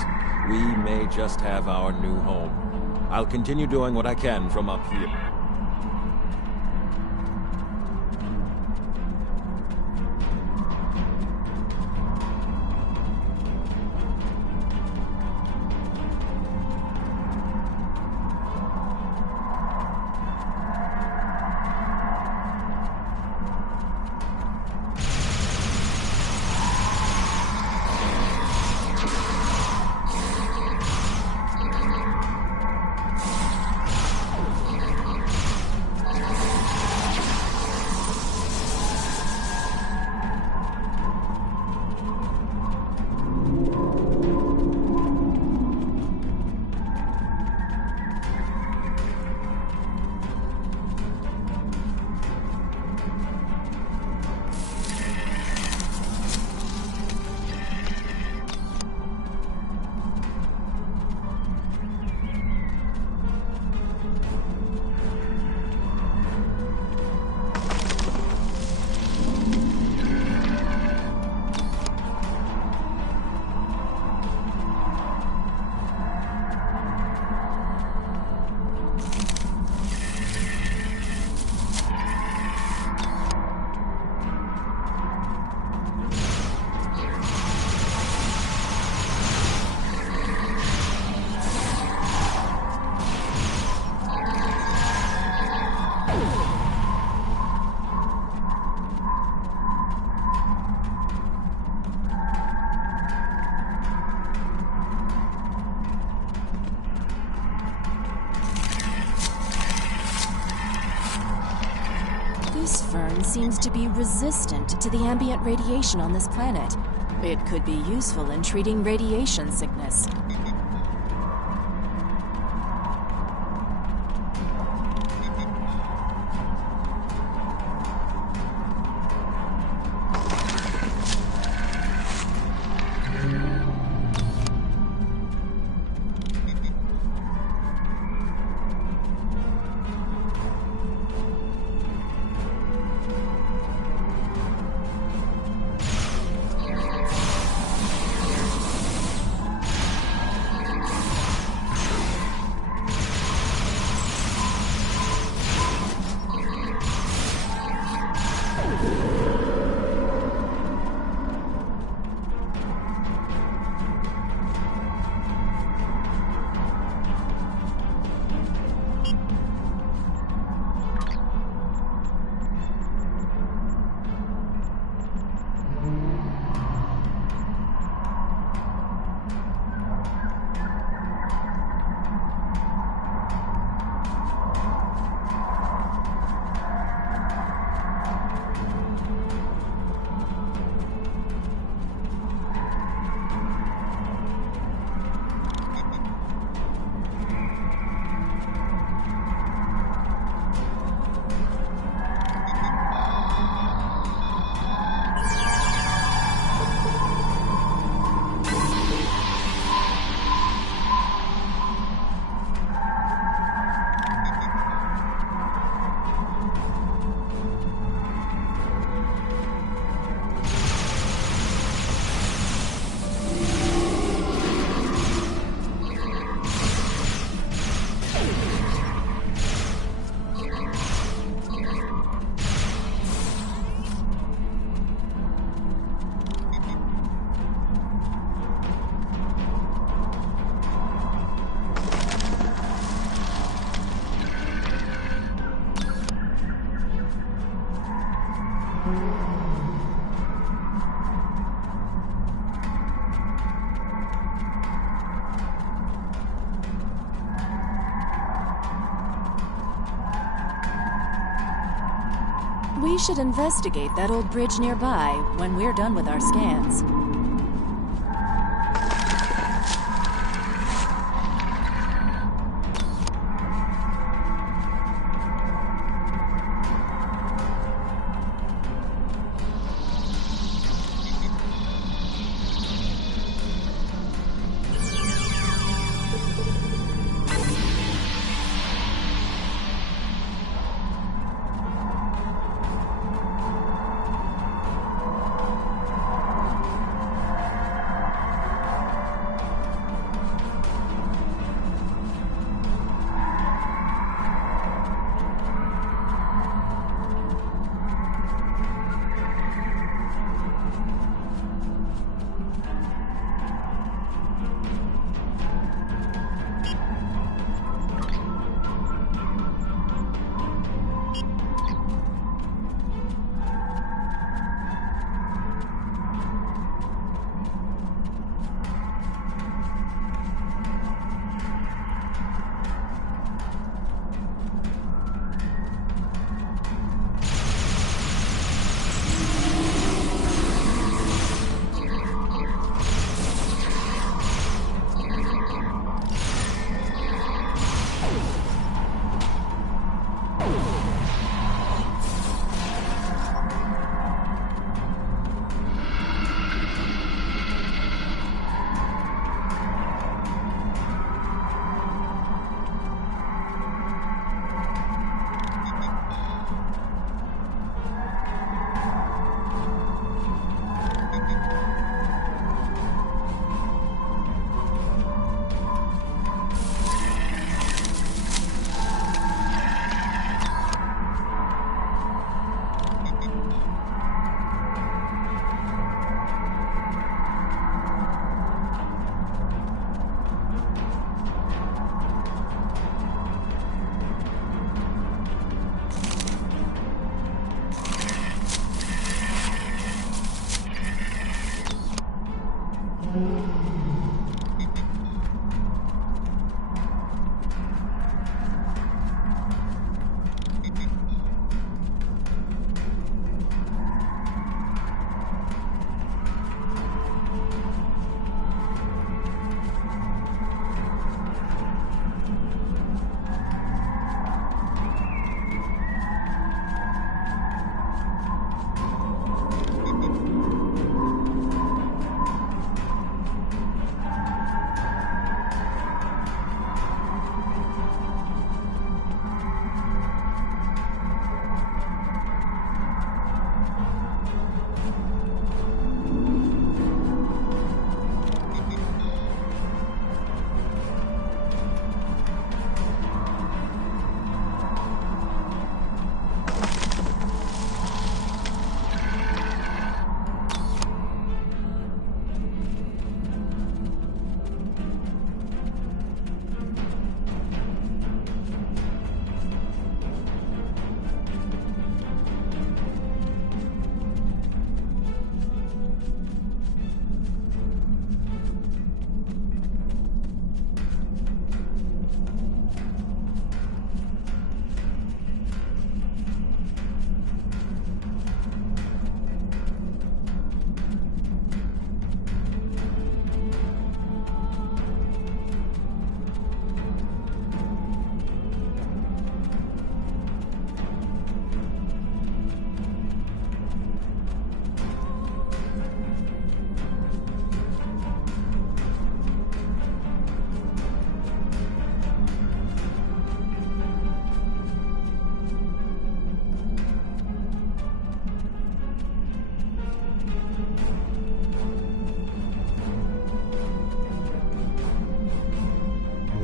We may just have our new home. I'll continue doing what I can from up here. This fern seems to be resistant to the ambient radiation on this planet. It could be useful in treating radiation sickness. We should investigate that old bridge nearby when we're done with our scans.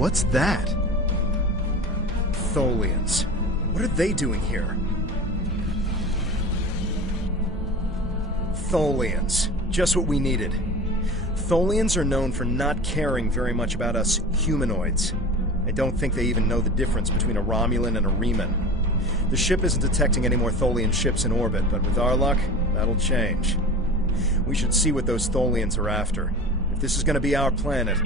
What's that? Tholians. What are they doing here? Tholians. Just what we needed. Tholians are known for not caring very much about us humanoids. I don't think they even know the difference between a Romulan and a Reman. The ship isn't detecting any more Tholian ships in orbit, but with our luck, that'll change. We should see what those Tholians are after. If this is going to be our planet...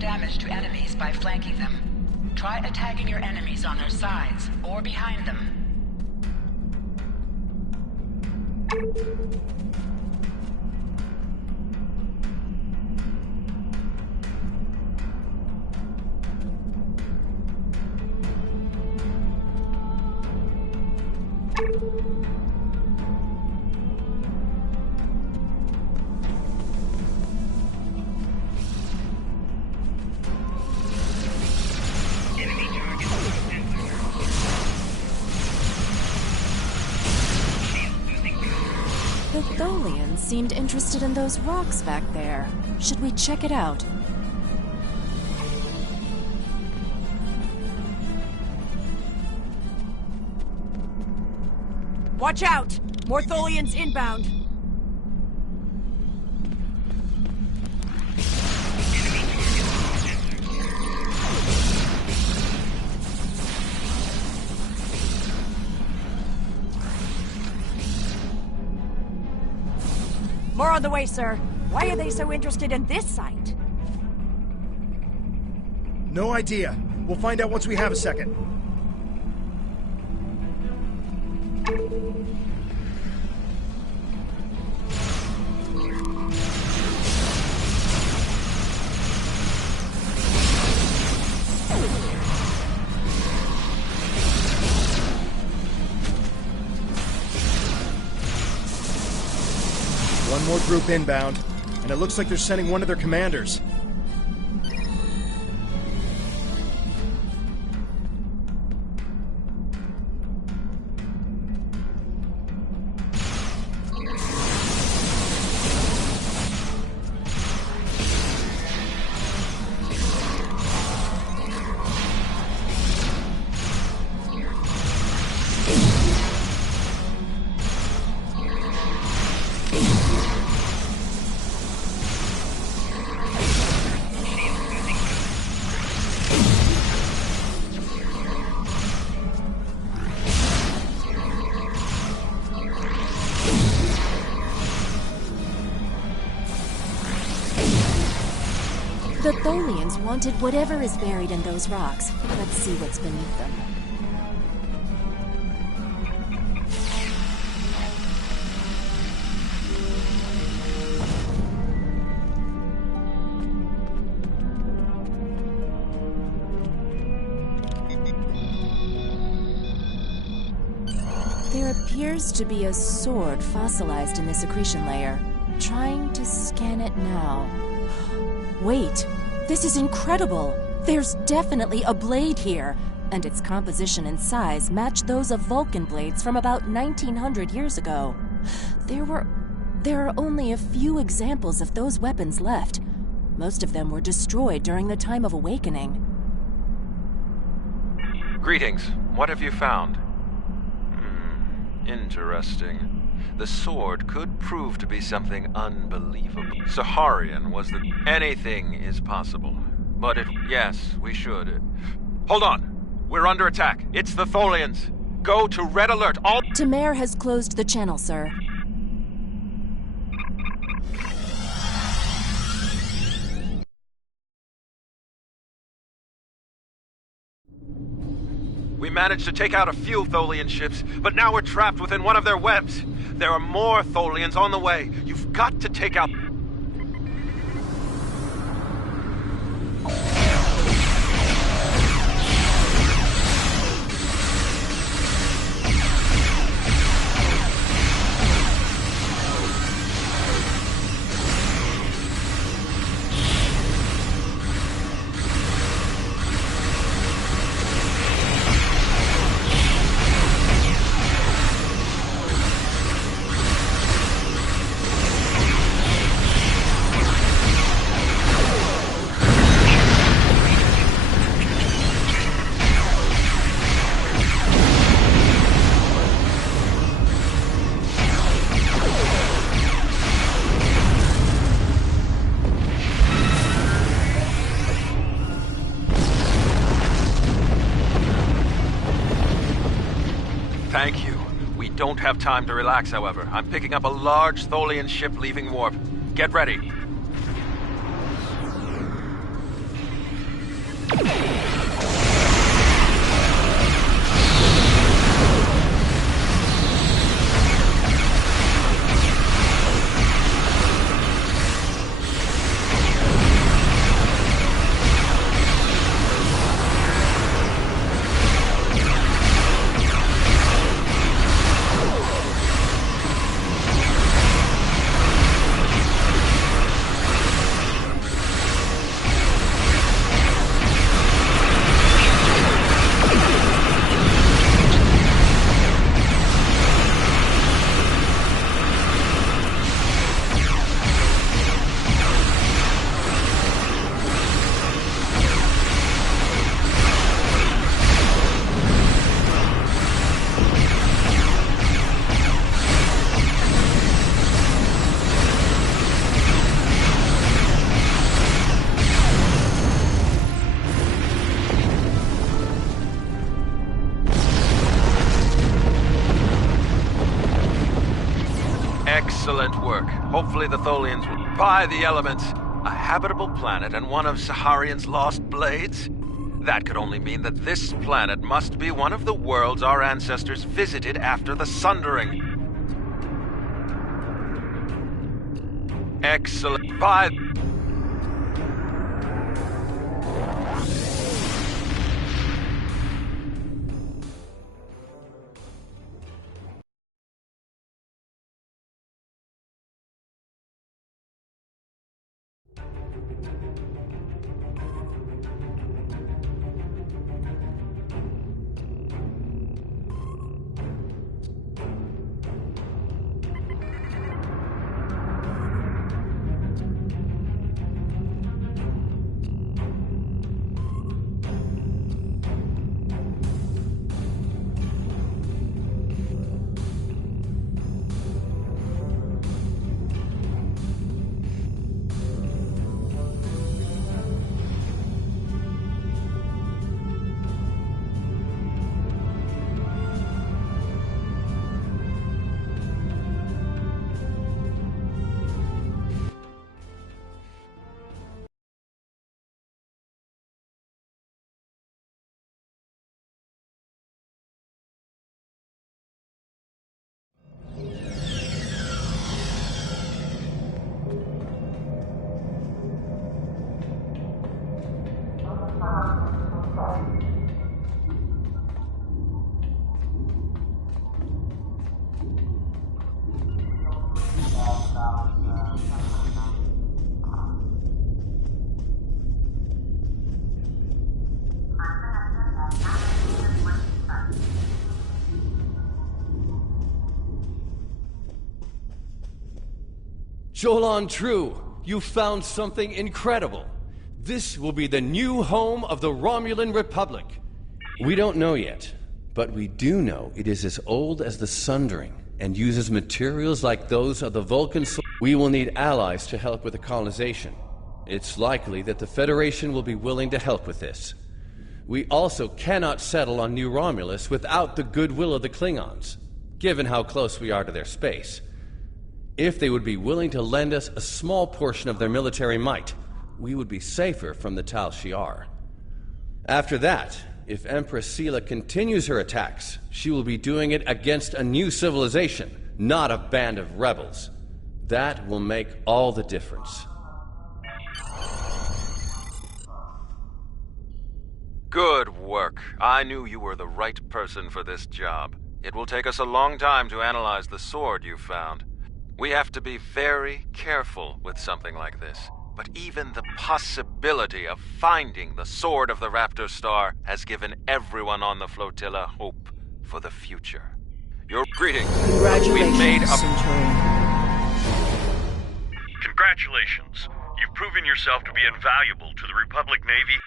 damage to enemies by flanking them. Try attacking your enemies on their sides or behind them. The Tholians seemed interested in those rocks back there. Should we check it out? Watch out! More Tholians inbound! More on the way, sir. Why are they so interested in this site? No idea. We'll find out once we have a second. One more group inbound, and it looks like they're sending one of their commanders. The Tholians wanted whatever is buried in those rocks. Let's see what's beneath them. There appears to be a sword fossilized in the secretion layer. Trying to scan it now. Wait, this is incredible! There's definitely a blade here, and its composition and size match those of Vulcan blades from about 1900 years ago. There are only a few examples of those weapons left. Most of them were destroyed during the Time of Awakening. Greetings. What have you found? Interesting. The sword could prove to be something unbelievable. Saharian was the... Anything is possible. But yes, we should. Hold on! We're under attack. It's the Tholians. Go to Red Alert. All... Temer has closed the channel, sir. We managed to take out a few Tholian ships, but now we're trapped within one of their webs. There are more Tholians on the way. You've got to take out... Thank you. We don't have time to relax, however. I'm picking up a large Tholian ship leaving warp. Get ready. Excellent work. Hopefully the Tholians will buy the elements. A habitable planet and one of Saharian's lost blades? That could only mean that this planet must be one of the worlds our ancestors visited after the Sundering. Excellent. Buy... Jolan True, you found something incredible. This will be the new home of the Romulan Republic. We don't know yet, but we do know it is as old as the Sundering and uses materials like those of the Vulcan. We will need allies to help with the colonization. It's likely that the Federation will be willing to help with this. We also cannot settle on New Romulus without the goodwill of the Klingons, given how close we are to their space. If they would be willing to lend us a small portion of their military might, we would be safer from the Tal Shiar. After that, if Empress Sela continues her attacks, she will be doing it against a new civilization, not a band of rebels. That will make all the difference. Good work. I knew you were the right person for this job. It will take us a long time to analyze the sword you found. We have to be very careful with something like this. But even the possibility of finding the Sword of the Raptor Star has given everyone on the flotilla hope for the future. Your greetings. Congratulations, Centurion. Congratulations. You've proven yourself to be invaluable to the Republic Navy.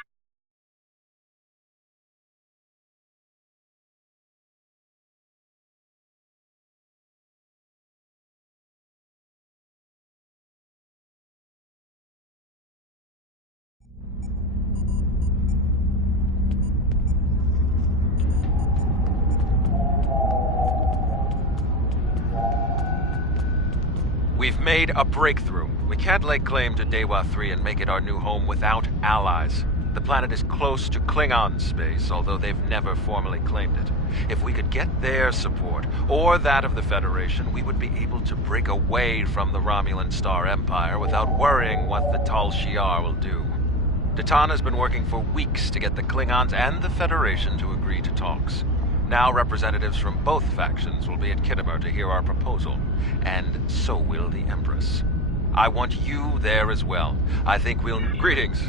We've made a breakthrough. We can't lay claim to Dewa 3 and make it our new home without allies. The planet is close to Klingon space, although they've never formally claimed it. If we could get their support, or that of the Federation, we would be able to break away from the Romulan Star Empire without worrying what the Tal Shiar will do. Datan has been working for weeks to get the Klingons and the Federation to agree to talks. Now representatives from both factions will be at Khitomer to hear our proposal, and so will the Empress. I want you there as well. I think we'll... Greetings.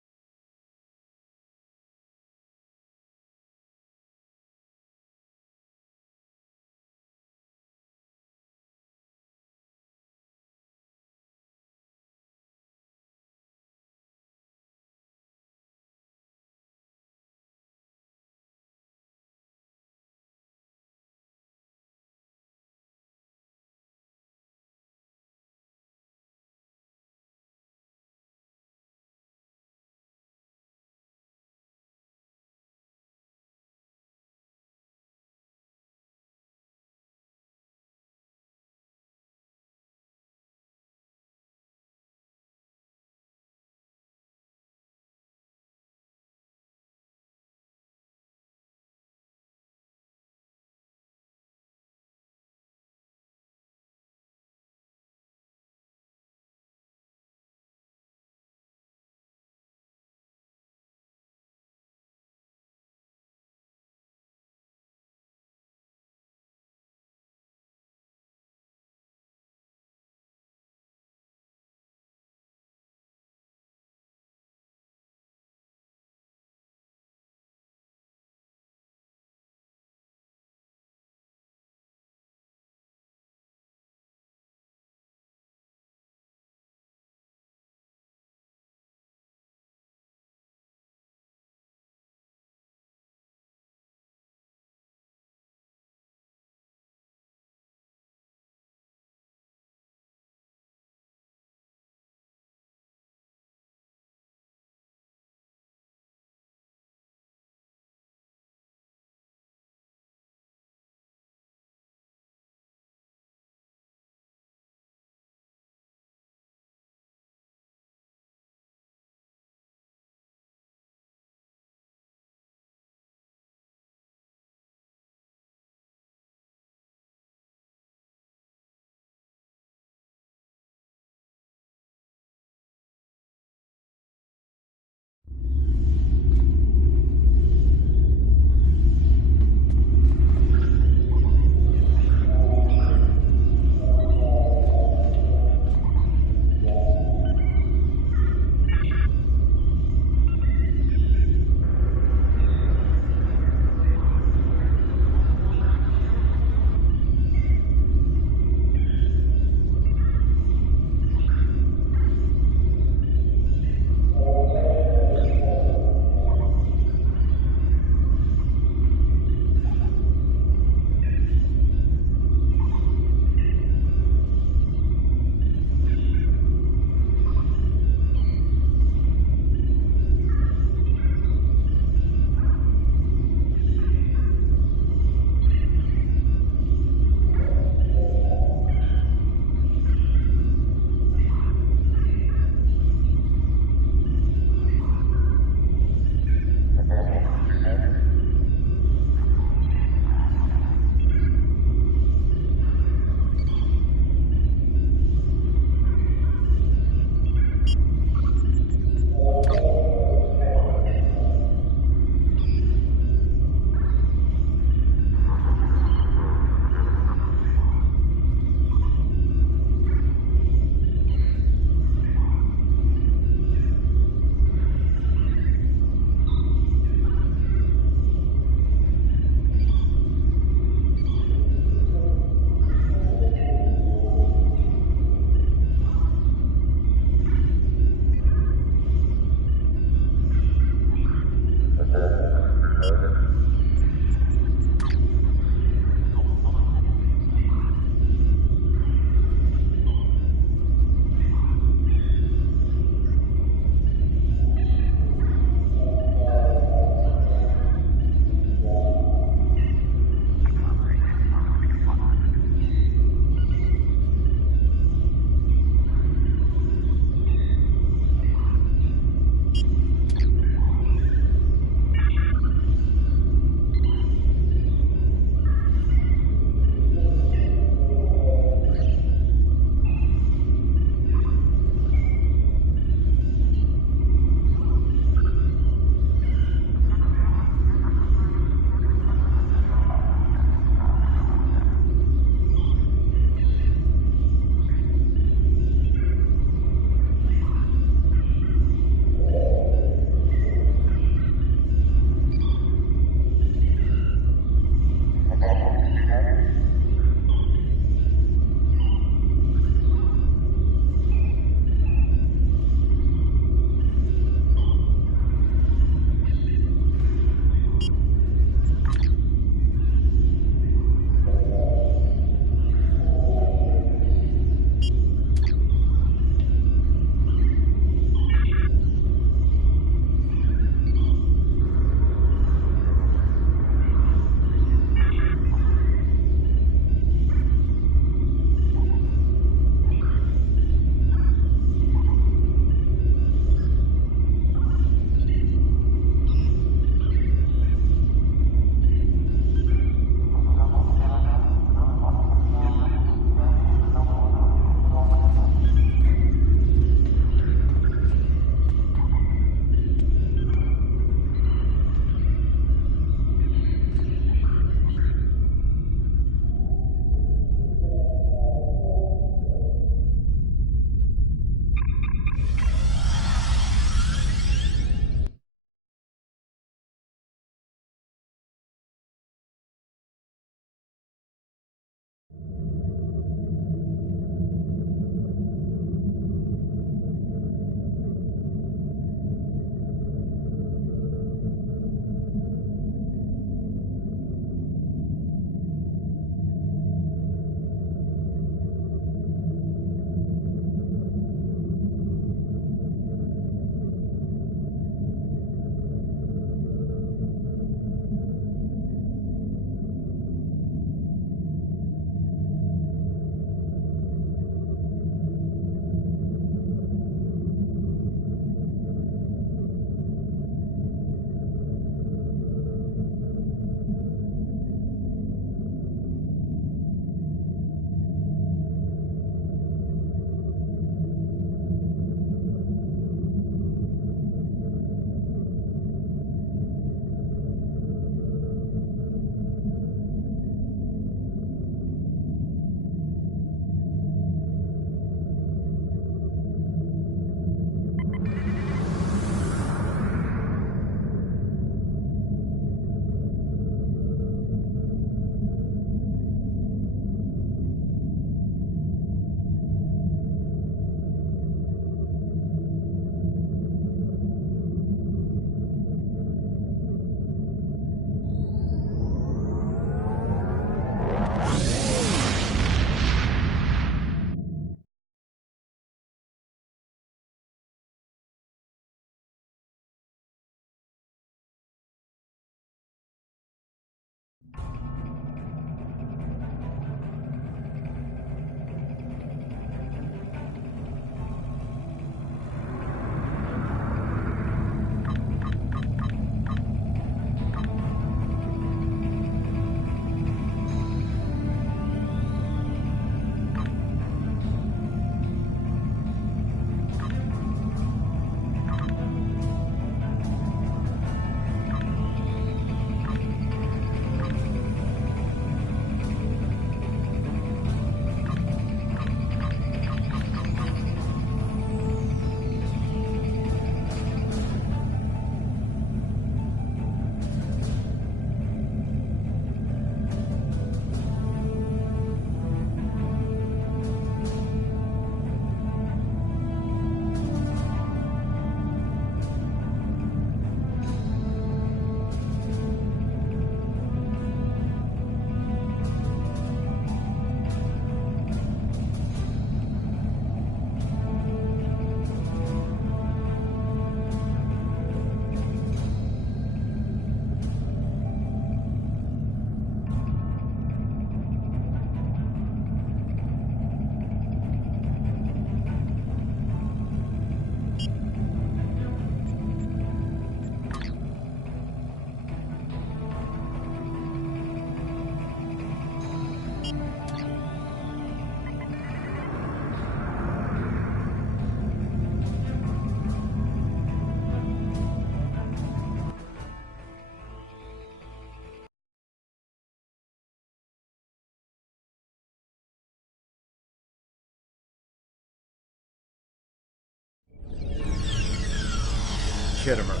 Khitomer.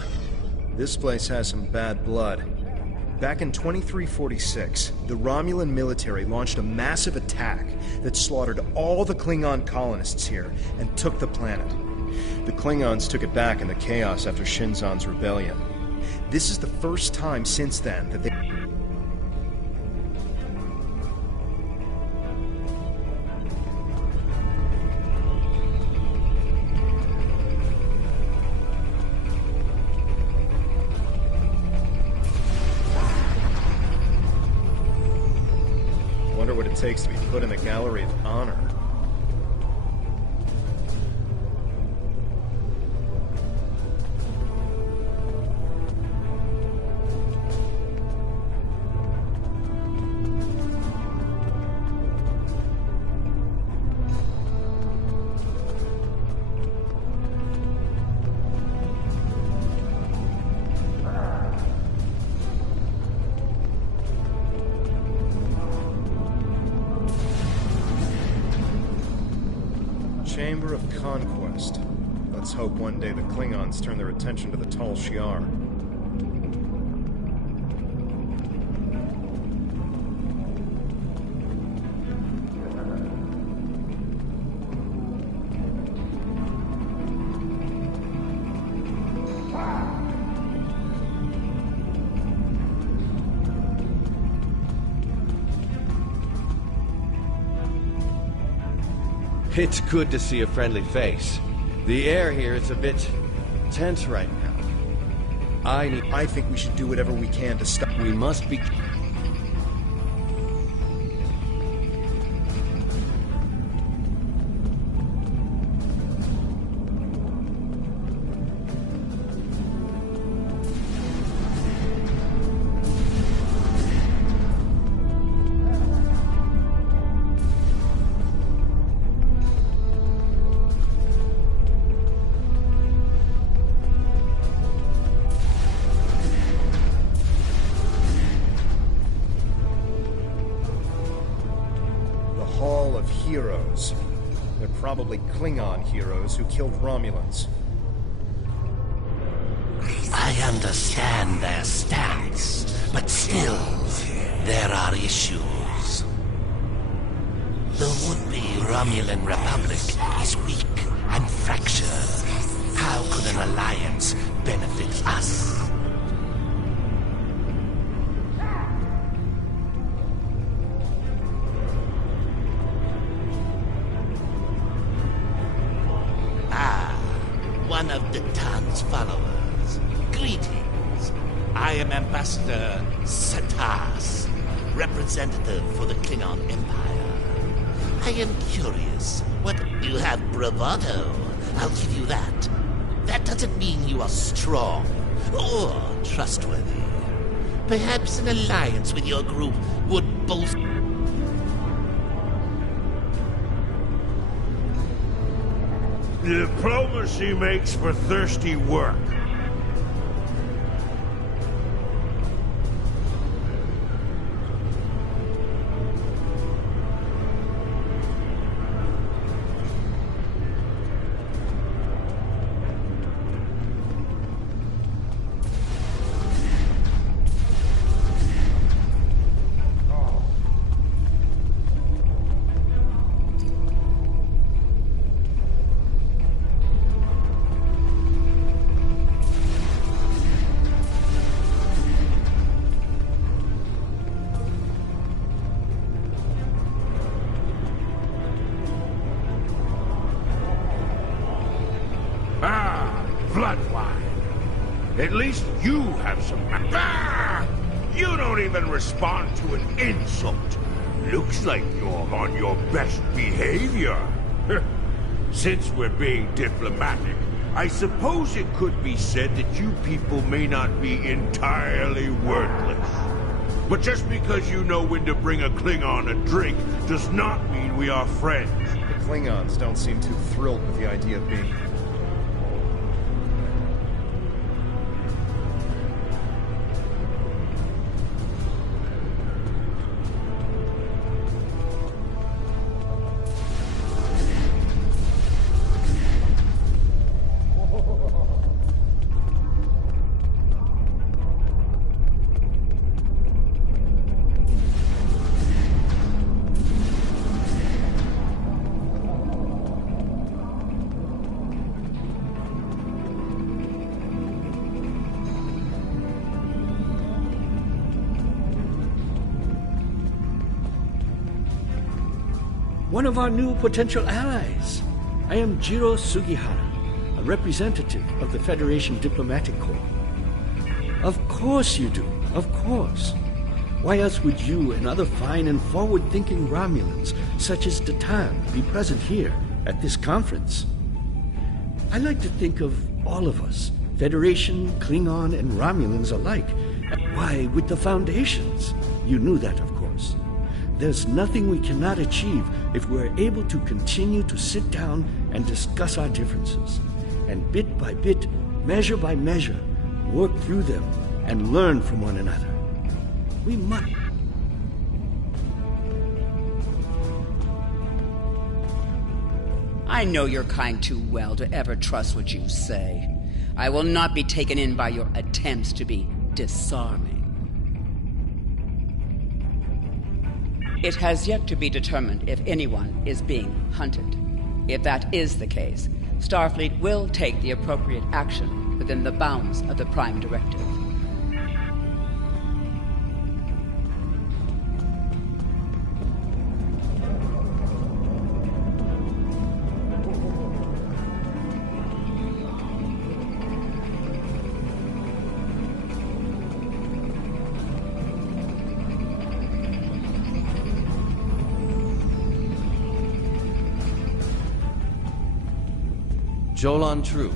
This place has some bad blood. Back in 2346, the Romulan military launched a massive attack that slaughtered all the Klingon colonists here and took the planet. The Klingons took it back in the chaos after Shinzon's rebellion. This is the first time since then that they... Wonder what it takes to be put in the Gallery of Honor. Chamber of Conquest. Let's hope one day the Klingons turn their attention to the Tal Shiar. It's good to see a friendly face. The air here is a bit tense right now. I think we should do whatever we can to stop. We must be... Hall of Heroes. They're probably Klingon heroes who killed Romulans. I understand their stance, but still, there are issues. The would-be Romulan Republic is weak and fractured. How could an alliance benefit us? One of Datan's followers. Greetings. I am Ambassador Satas, representative for the Klingon Empire. I am curious. What you have bravado? I'll give you that. That doesn't mean you are strong or trustworthy. Perhaps an alliance with your group would boast. Diplomacy makes for thirsty work. Bloodline. At least you have some... You don't even respond to an insult. Looks like you're on your best behavior. Since we're being diplomatic, I suppose it could be said that you people may not be entirely worthless. But just because you know when to bring a Klingon a drink does not mean we are friends. The Klingons don't seem too thrilled with the idea of being... one of our new potential allies. I am Jiro Sugihara, a representative of the Federation Diplomatic Corps. Of course you do, of course. Why else would you and other fine and forward-thinking Romulans, such as Datan, be present here at this conference? I like to think of all of us, Federation, Klingon, and Romulans alike. Why, with the Foundations. You knew that, of course. There's nothing we cannot achieve if we're able to continue to sit down and discuss our differences, and bit by bit, measure by measure, work through them and learn from one another. We must... I know your kind too well to ever trust what you say. I will not be taken in by your attempts to be disarming. It has yet to be determined if anyone is being hunted. If that is the case, Starfleet will take the appropriate action within the bounds of the Prime Directive. Jolan True,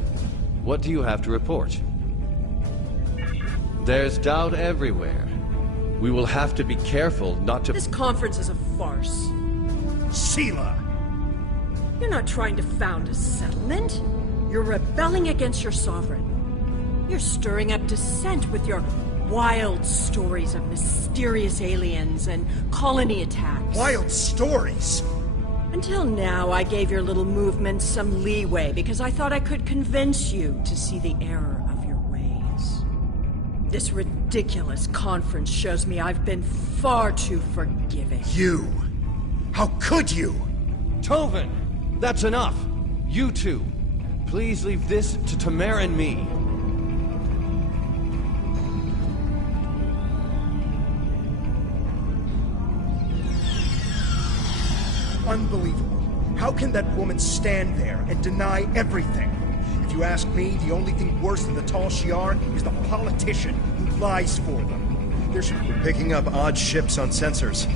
what do you have to report? There's doubt everywhere. We will have to be careful not to... This conference is a farce. Sela! You're not trying to found a settlement. You're rebelling against your sovereign. You're stirring up dissent with your wild stories of mysterious aliens and colony attacks. Wild stories? Until now, I gave your little movement some leeway because I thought I could convince you to see the error of your ways. This ridiculous conference shows me I've been far too forgiving. You! How could you? Tovin! That's enough! You two! Please leave this to Tamara and me. Unbelievable. How can that woman stand there and deny everything? If you ask me, the only thing worse than the Tal Shiar is the politician who lies for them. We're picking up odd ships on sensors.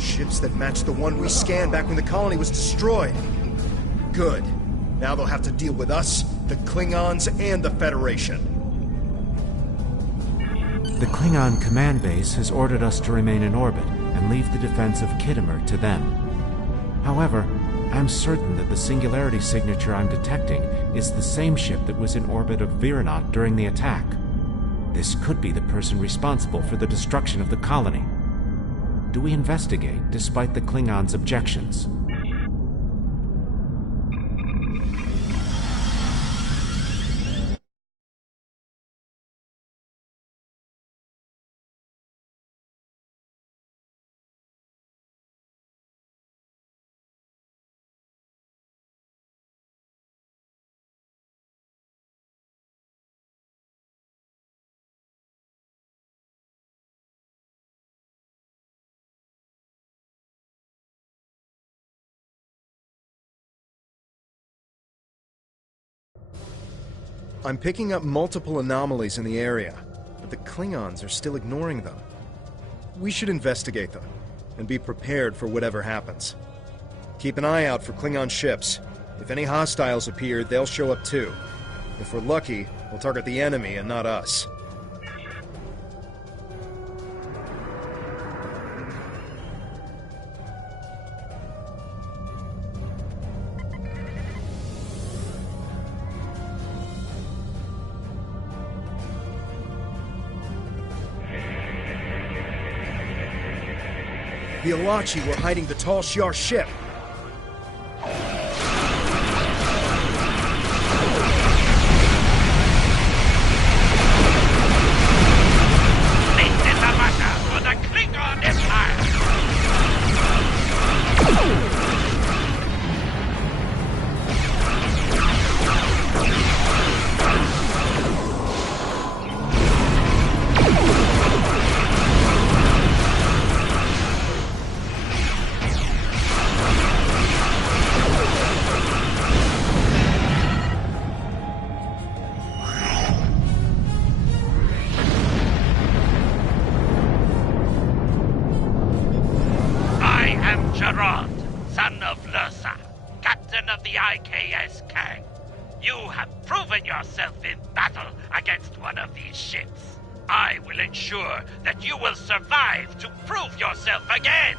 Ships that match the one we scanned back when the colony was destroyed. Good. Now they'll have to deal with us, the Klingons, and the Federation. The Klingon command base has ordered us to remain in orbit and leave the defense of Khitomer to them. However, I'm certain that the singularity signature I'm detecting is the same ship that was in orbit of Viranot during the attack. This could be the person responsible for the destruction of the colony. Do we investigate despite the Klingons' objections? I'm picking up multiple anomalies in the area, but the Klingons are still ignoring them. We should investigate them, and be prepared for whatever happens. Keep an eye out for Klingon ships. If any hostiles appear, they'll show up too. If we're lucky, we'll target the enemy and not us. The Alachi were hiding the Tal Shiar ship. This is a matter for the Klingon Empire! Prince Kang. You have proven yourself in battle against one of these ships. I will ensure that you will survive to prove yourself again.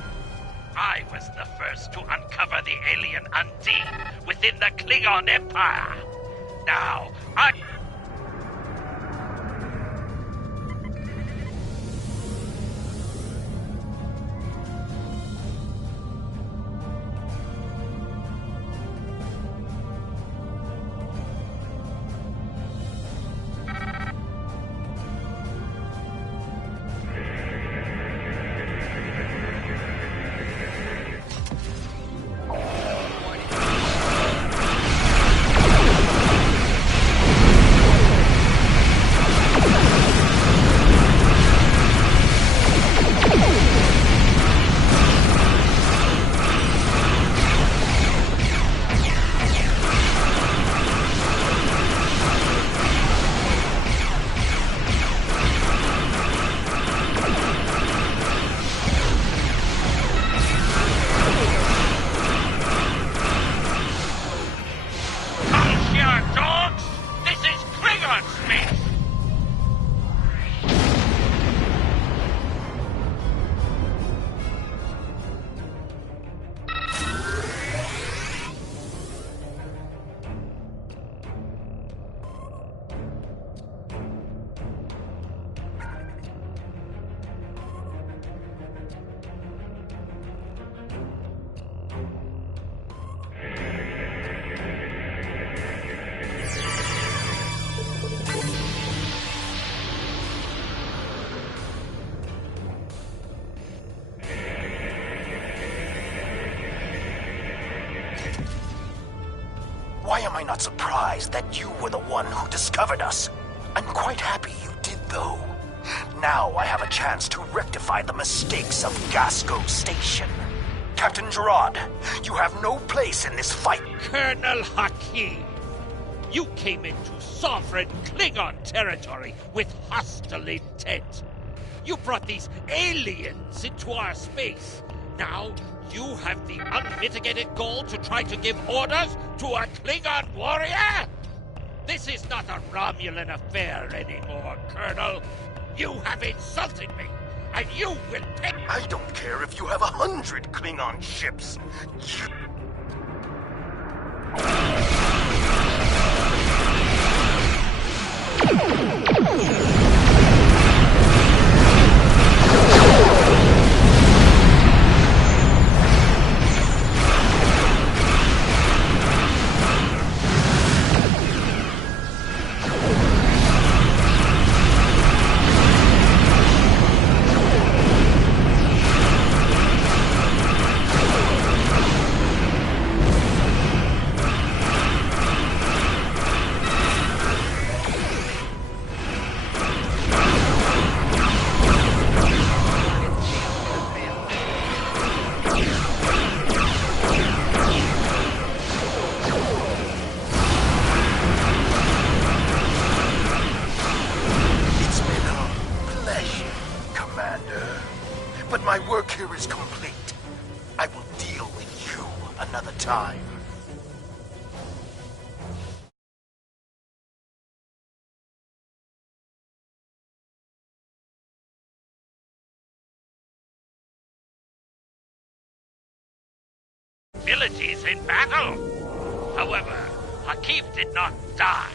I was the first to uncover the alien Undine within the Klingon Empire. Now, Why am I not surprised that you were the one who discovered us? I'm quite happy you did, though. Now I have a chance to rectify the mistakes of Gasco Station. Captain Gerard, you have no place in this fight. Colonel Hakim, you came into sovereign Klingon territory with hostile intent. You brought these aliens into our space. Now, you have the unmitigated goal to try to give orders to a Klingon warrior? This is not a Romulan affair anymore, Colonel. You have insulted me, and you will pay— I don't care if you have 100 Klingon ships. But my work here is complete. I will deal with you another time. Abilities in battle. However, Hakim did not die,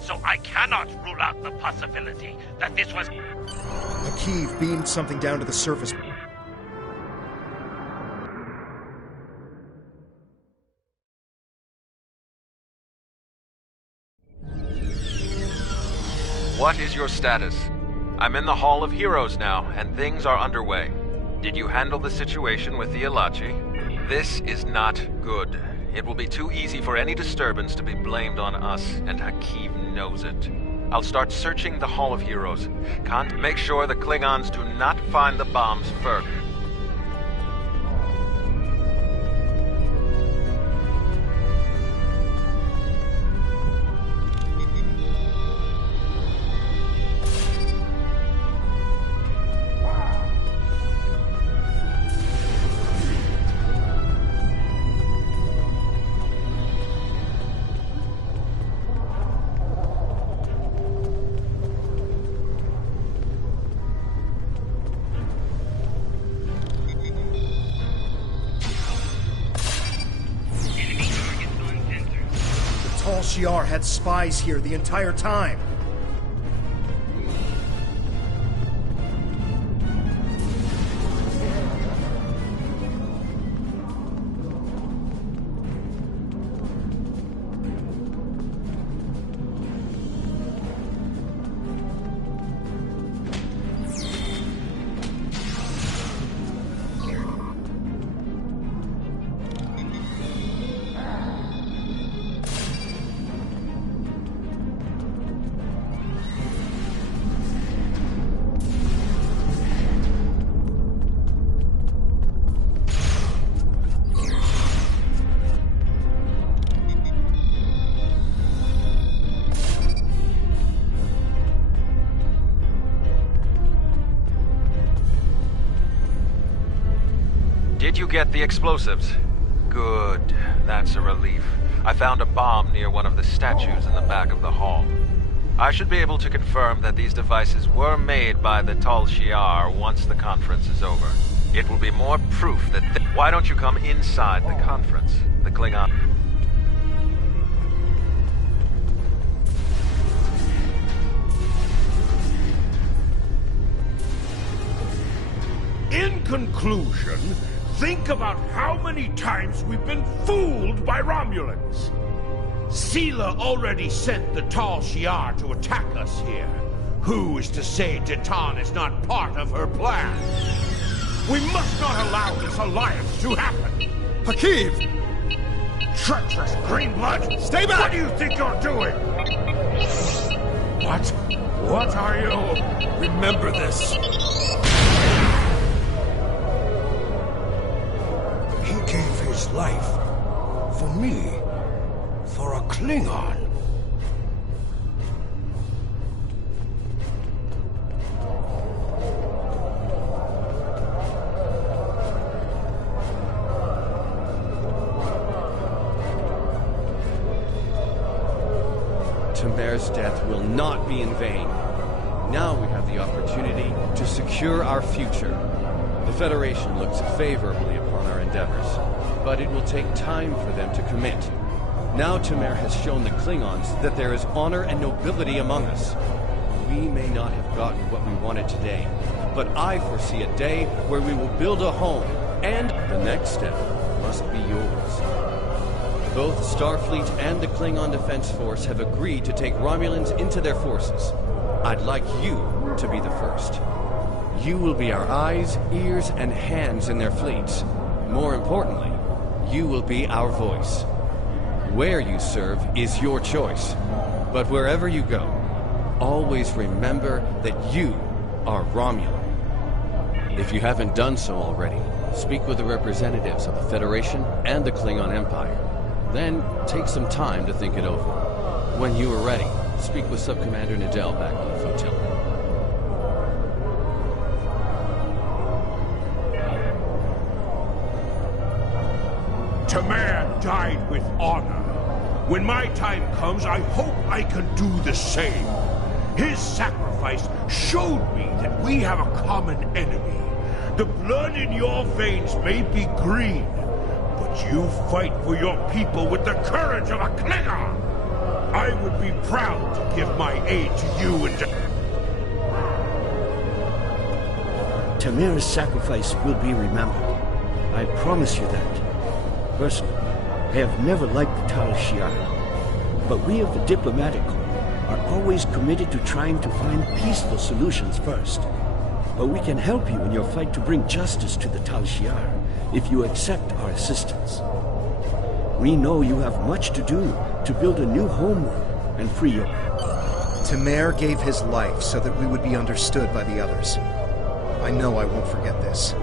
so I cannot rule out the possibility that this was— Hakim beamed something down to the surface. What is your status? I'm in the Hall of Heroes now, and things are underway. Did you handle the situation with the Elachi? This is not good. It will be too easy for any disturbance to be blamed on us, and Hakim knows it. I'll start searching the Hall of Heroes. Can't make sure the Klingons do not find the bombs first. Tal Shiar had spies here the entire time. Did you get the explosives? Good. That's a relief. I found a bomb near one of the statues in the back of the hall. I should be able to confirm that these devices were made by the Tal Shiar once the conference is over. It will be more proof that Why don't you come inside the conference? The Klingon... In conclusion, think about how many times we've been fooled by Romulans. Sela already sent the Tal Shiar to attack us here. Who is to say Detan is not part of her plan? We must not allow this alliance to happen. Hakeem! Treacherous Greenblood! Stay back! What do you think you're doing? What? What are you? Remember this. He gave his life for me, for a Klingon. Tamer's death will not be in vain. Now we have the opportunity to secure our future. The Federation looks favorably upon our endeavors, but it will take time for them to commit. Now Tamer has shown the Klingons that there is honor and nobility among us. We may not have gotten what we wanted today, but I foresee a day where we will build a home, and the next step must be yours. Both Starfleet and the Klingon Defense Force have agreed to take Romulans into their forces. I'd like you to be the first. You will be our eyes, ears, and hands in their fleets. More importantly, you will be our voice. Where you serve is your choice. But wherever you go, always remember that you are Romulan. If you haven't done so already, speak with the representatives of the Federation and the Klingon Empire. Then take some time to think it over. When you are ready, speak with Subcommander Nadell back on the flotilla. Tamer died with honor. When my time comes, I hope I can do the same. His sacrifice showed me that we have a common enemy. The blood in your veins may be green, but you fight for your people with the courage of a Klingon. I would be proud to give my aid to you and Tamer's sacrifice will be remembered. I promise you that. Personally, I have never liked the Tal Shiar, but we of the Diplomatic Corps are always committed to trying to find peaceful solutions first. But we can help you in your fight to bring justice to the Tal Shiar if you accept our assistance. We know you have much to do to build a new homeworld and free your... Tamer gave his life so that we would be understood by the others. I know I won't forget this.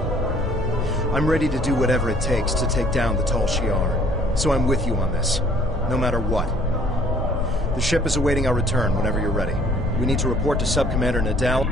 I'm ready to do whatever it takes to take down the Tal Shiar, so I'm with you on this, no matter what. The ship is awaiting our return whenever you're ready. We need to report to Subcommander Nadell.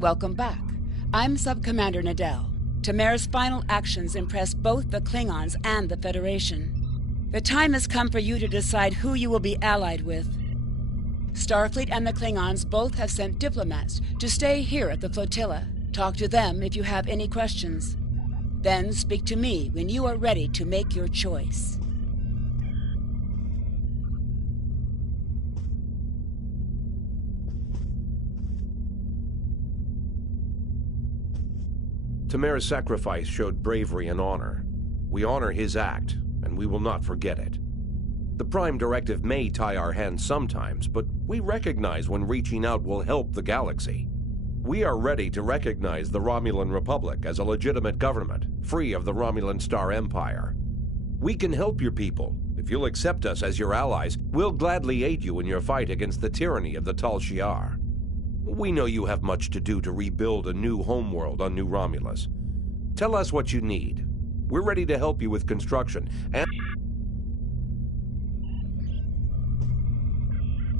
Welcome back. I'm Sub-Commander Nadell. Tamer's final actions impressed both the Klingons and the Federation. The time has come for you to decide who you will be allied with. Starfleet and the Klingons both have sent diplomats to stay here at the flotilla. Talk to them if you have any questions. Then speak to me when you are ready to make your choice. Tamer's sacrifice showed bravery and honor. We honor his act, and we will not forget it. The Prime Directive may tie our hands sometimes, but we recognize when reaching out will help the galaxy. We are ready to recognize the Romulan Republic as a legitimate government, free of the Romulan Star Empire. We can help your people. If you'll accept us as your allies, we'll gladly aid you in your fight against the tyranny of the Tal Shiar. We know you have much to do to rebuild a new homeworld on New Romulus. Tell us what you need. We're ready to help you with construction, and...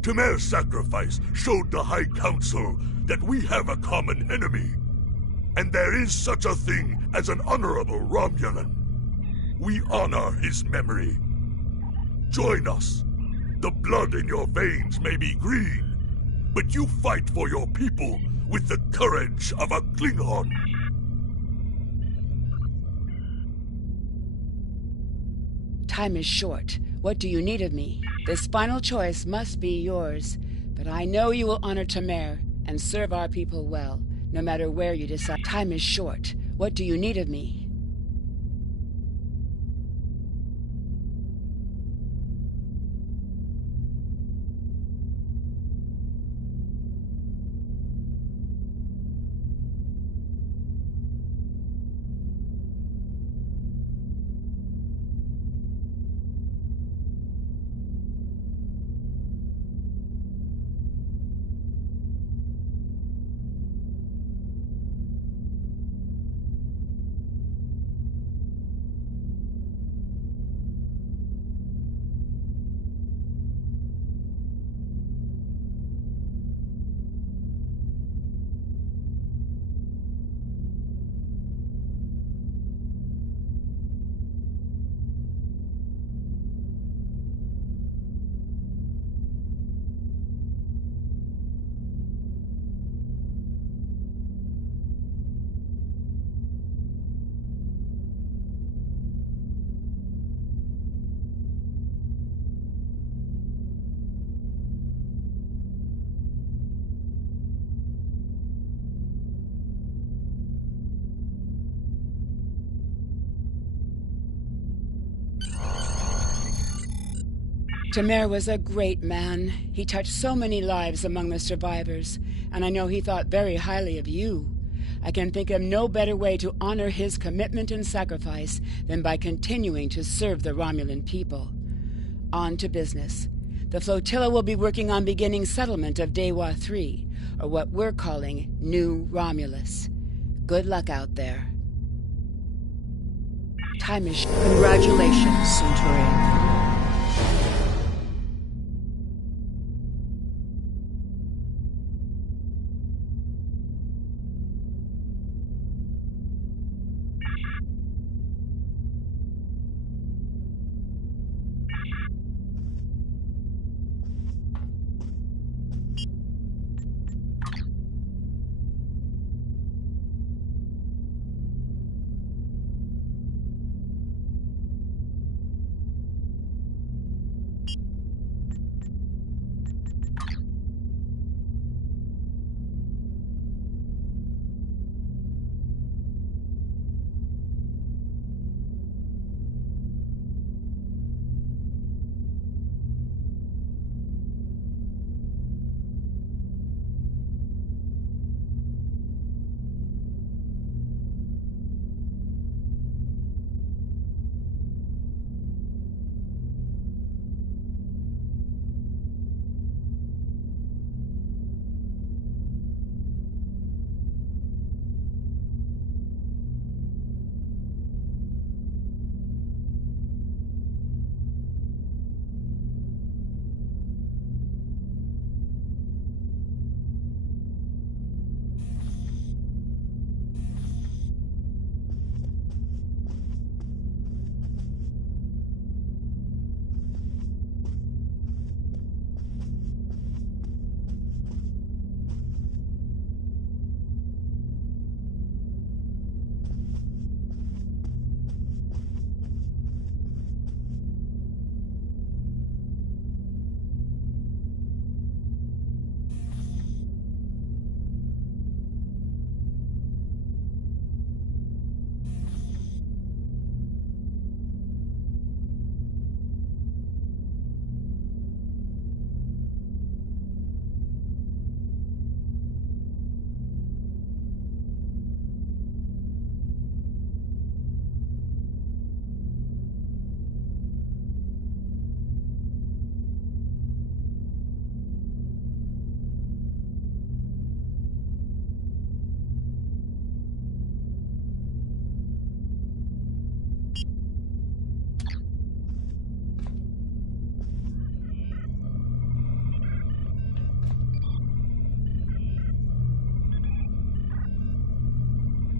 Tamer's sacrifice showed the High Council that we have a common enemy. And there is such a thing as an honorable Romulan. We honor his memory. Join us. The blood in your veins may be green, but you fight for your people with the courage of a Klingon. Time is short. What do you need of me? This final choice must be yours, but I know you will honor Tamer and serve our people well, no matter where you decide. Time is short. What do you need of me? Tamer was a great man. He touched so many lives among the survivors, and I know he thought very highly of you. I can think of no better way to honor his commitment and sacrifice than by continuing to serve the Romulan people. On to business. The flotilla will be working on beginning settlement of Dewa 3, or what we're calling New Romulus. Good luck out there. Time is... Congratulations, Centurion.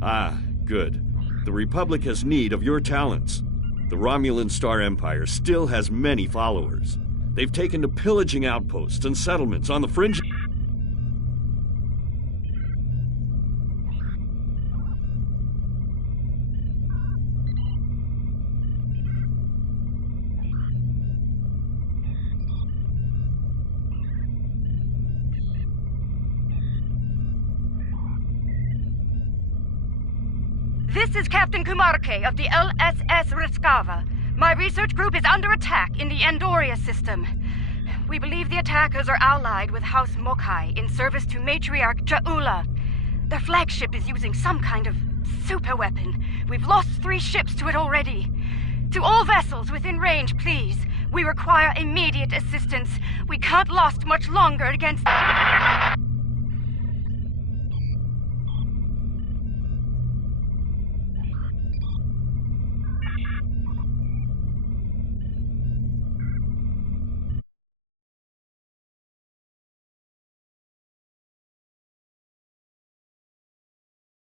Ah, good. The Republic has need of your talents. The Romulan Star Empire still has many followers. They've taken to pillaging outposts and settlements on the fringe. This is Captain Kumarke of the LSS Riskava. My research group is under attack in the Andoria system. We believe the attackers are allied with House Mokai in service to Matriarch Ja'ula. Their flagship is using some kind of superweapon. We've lost 3 ships to it already. To all vessels within range, please. We require immediate assistance. We can't last much longer against...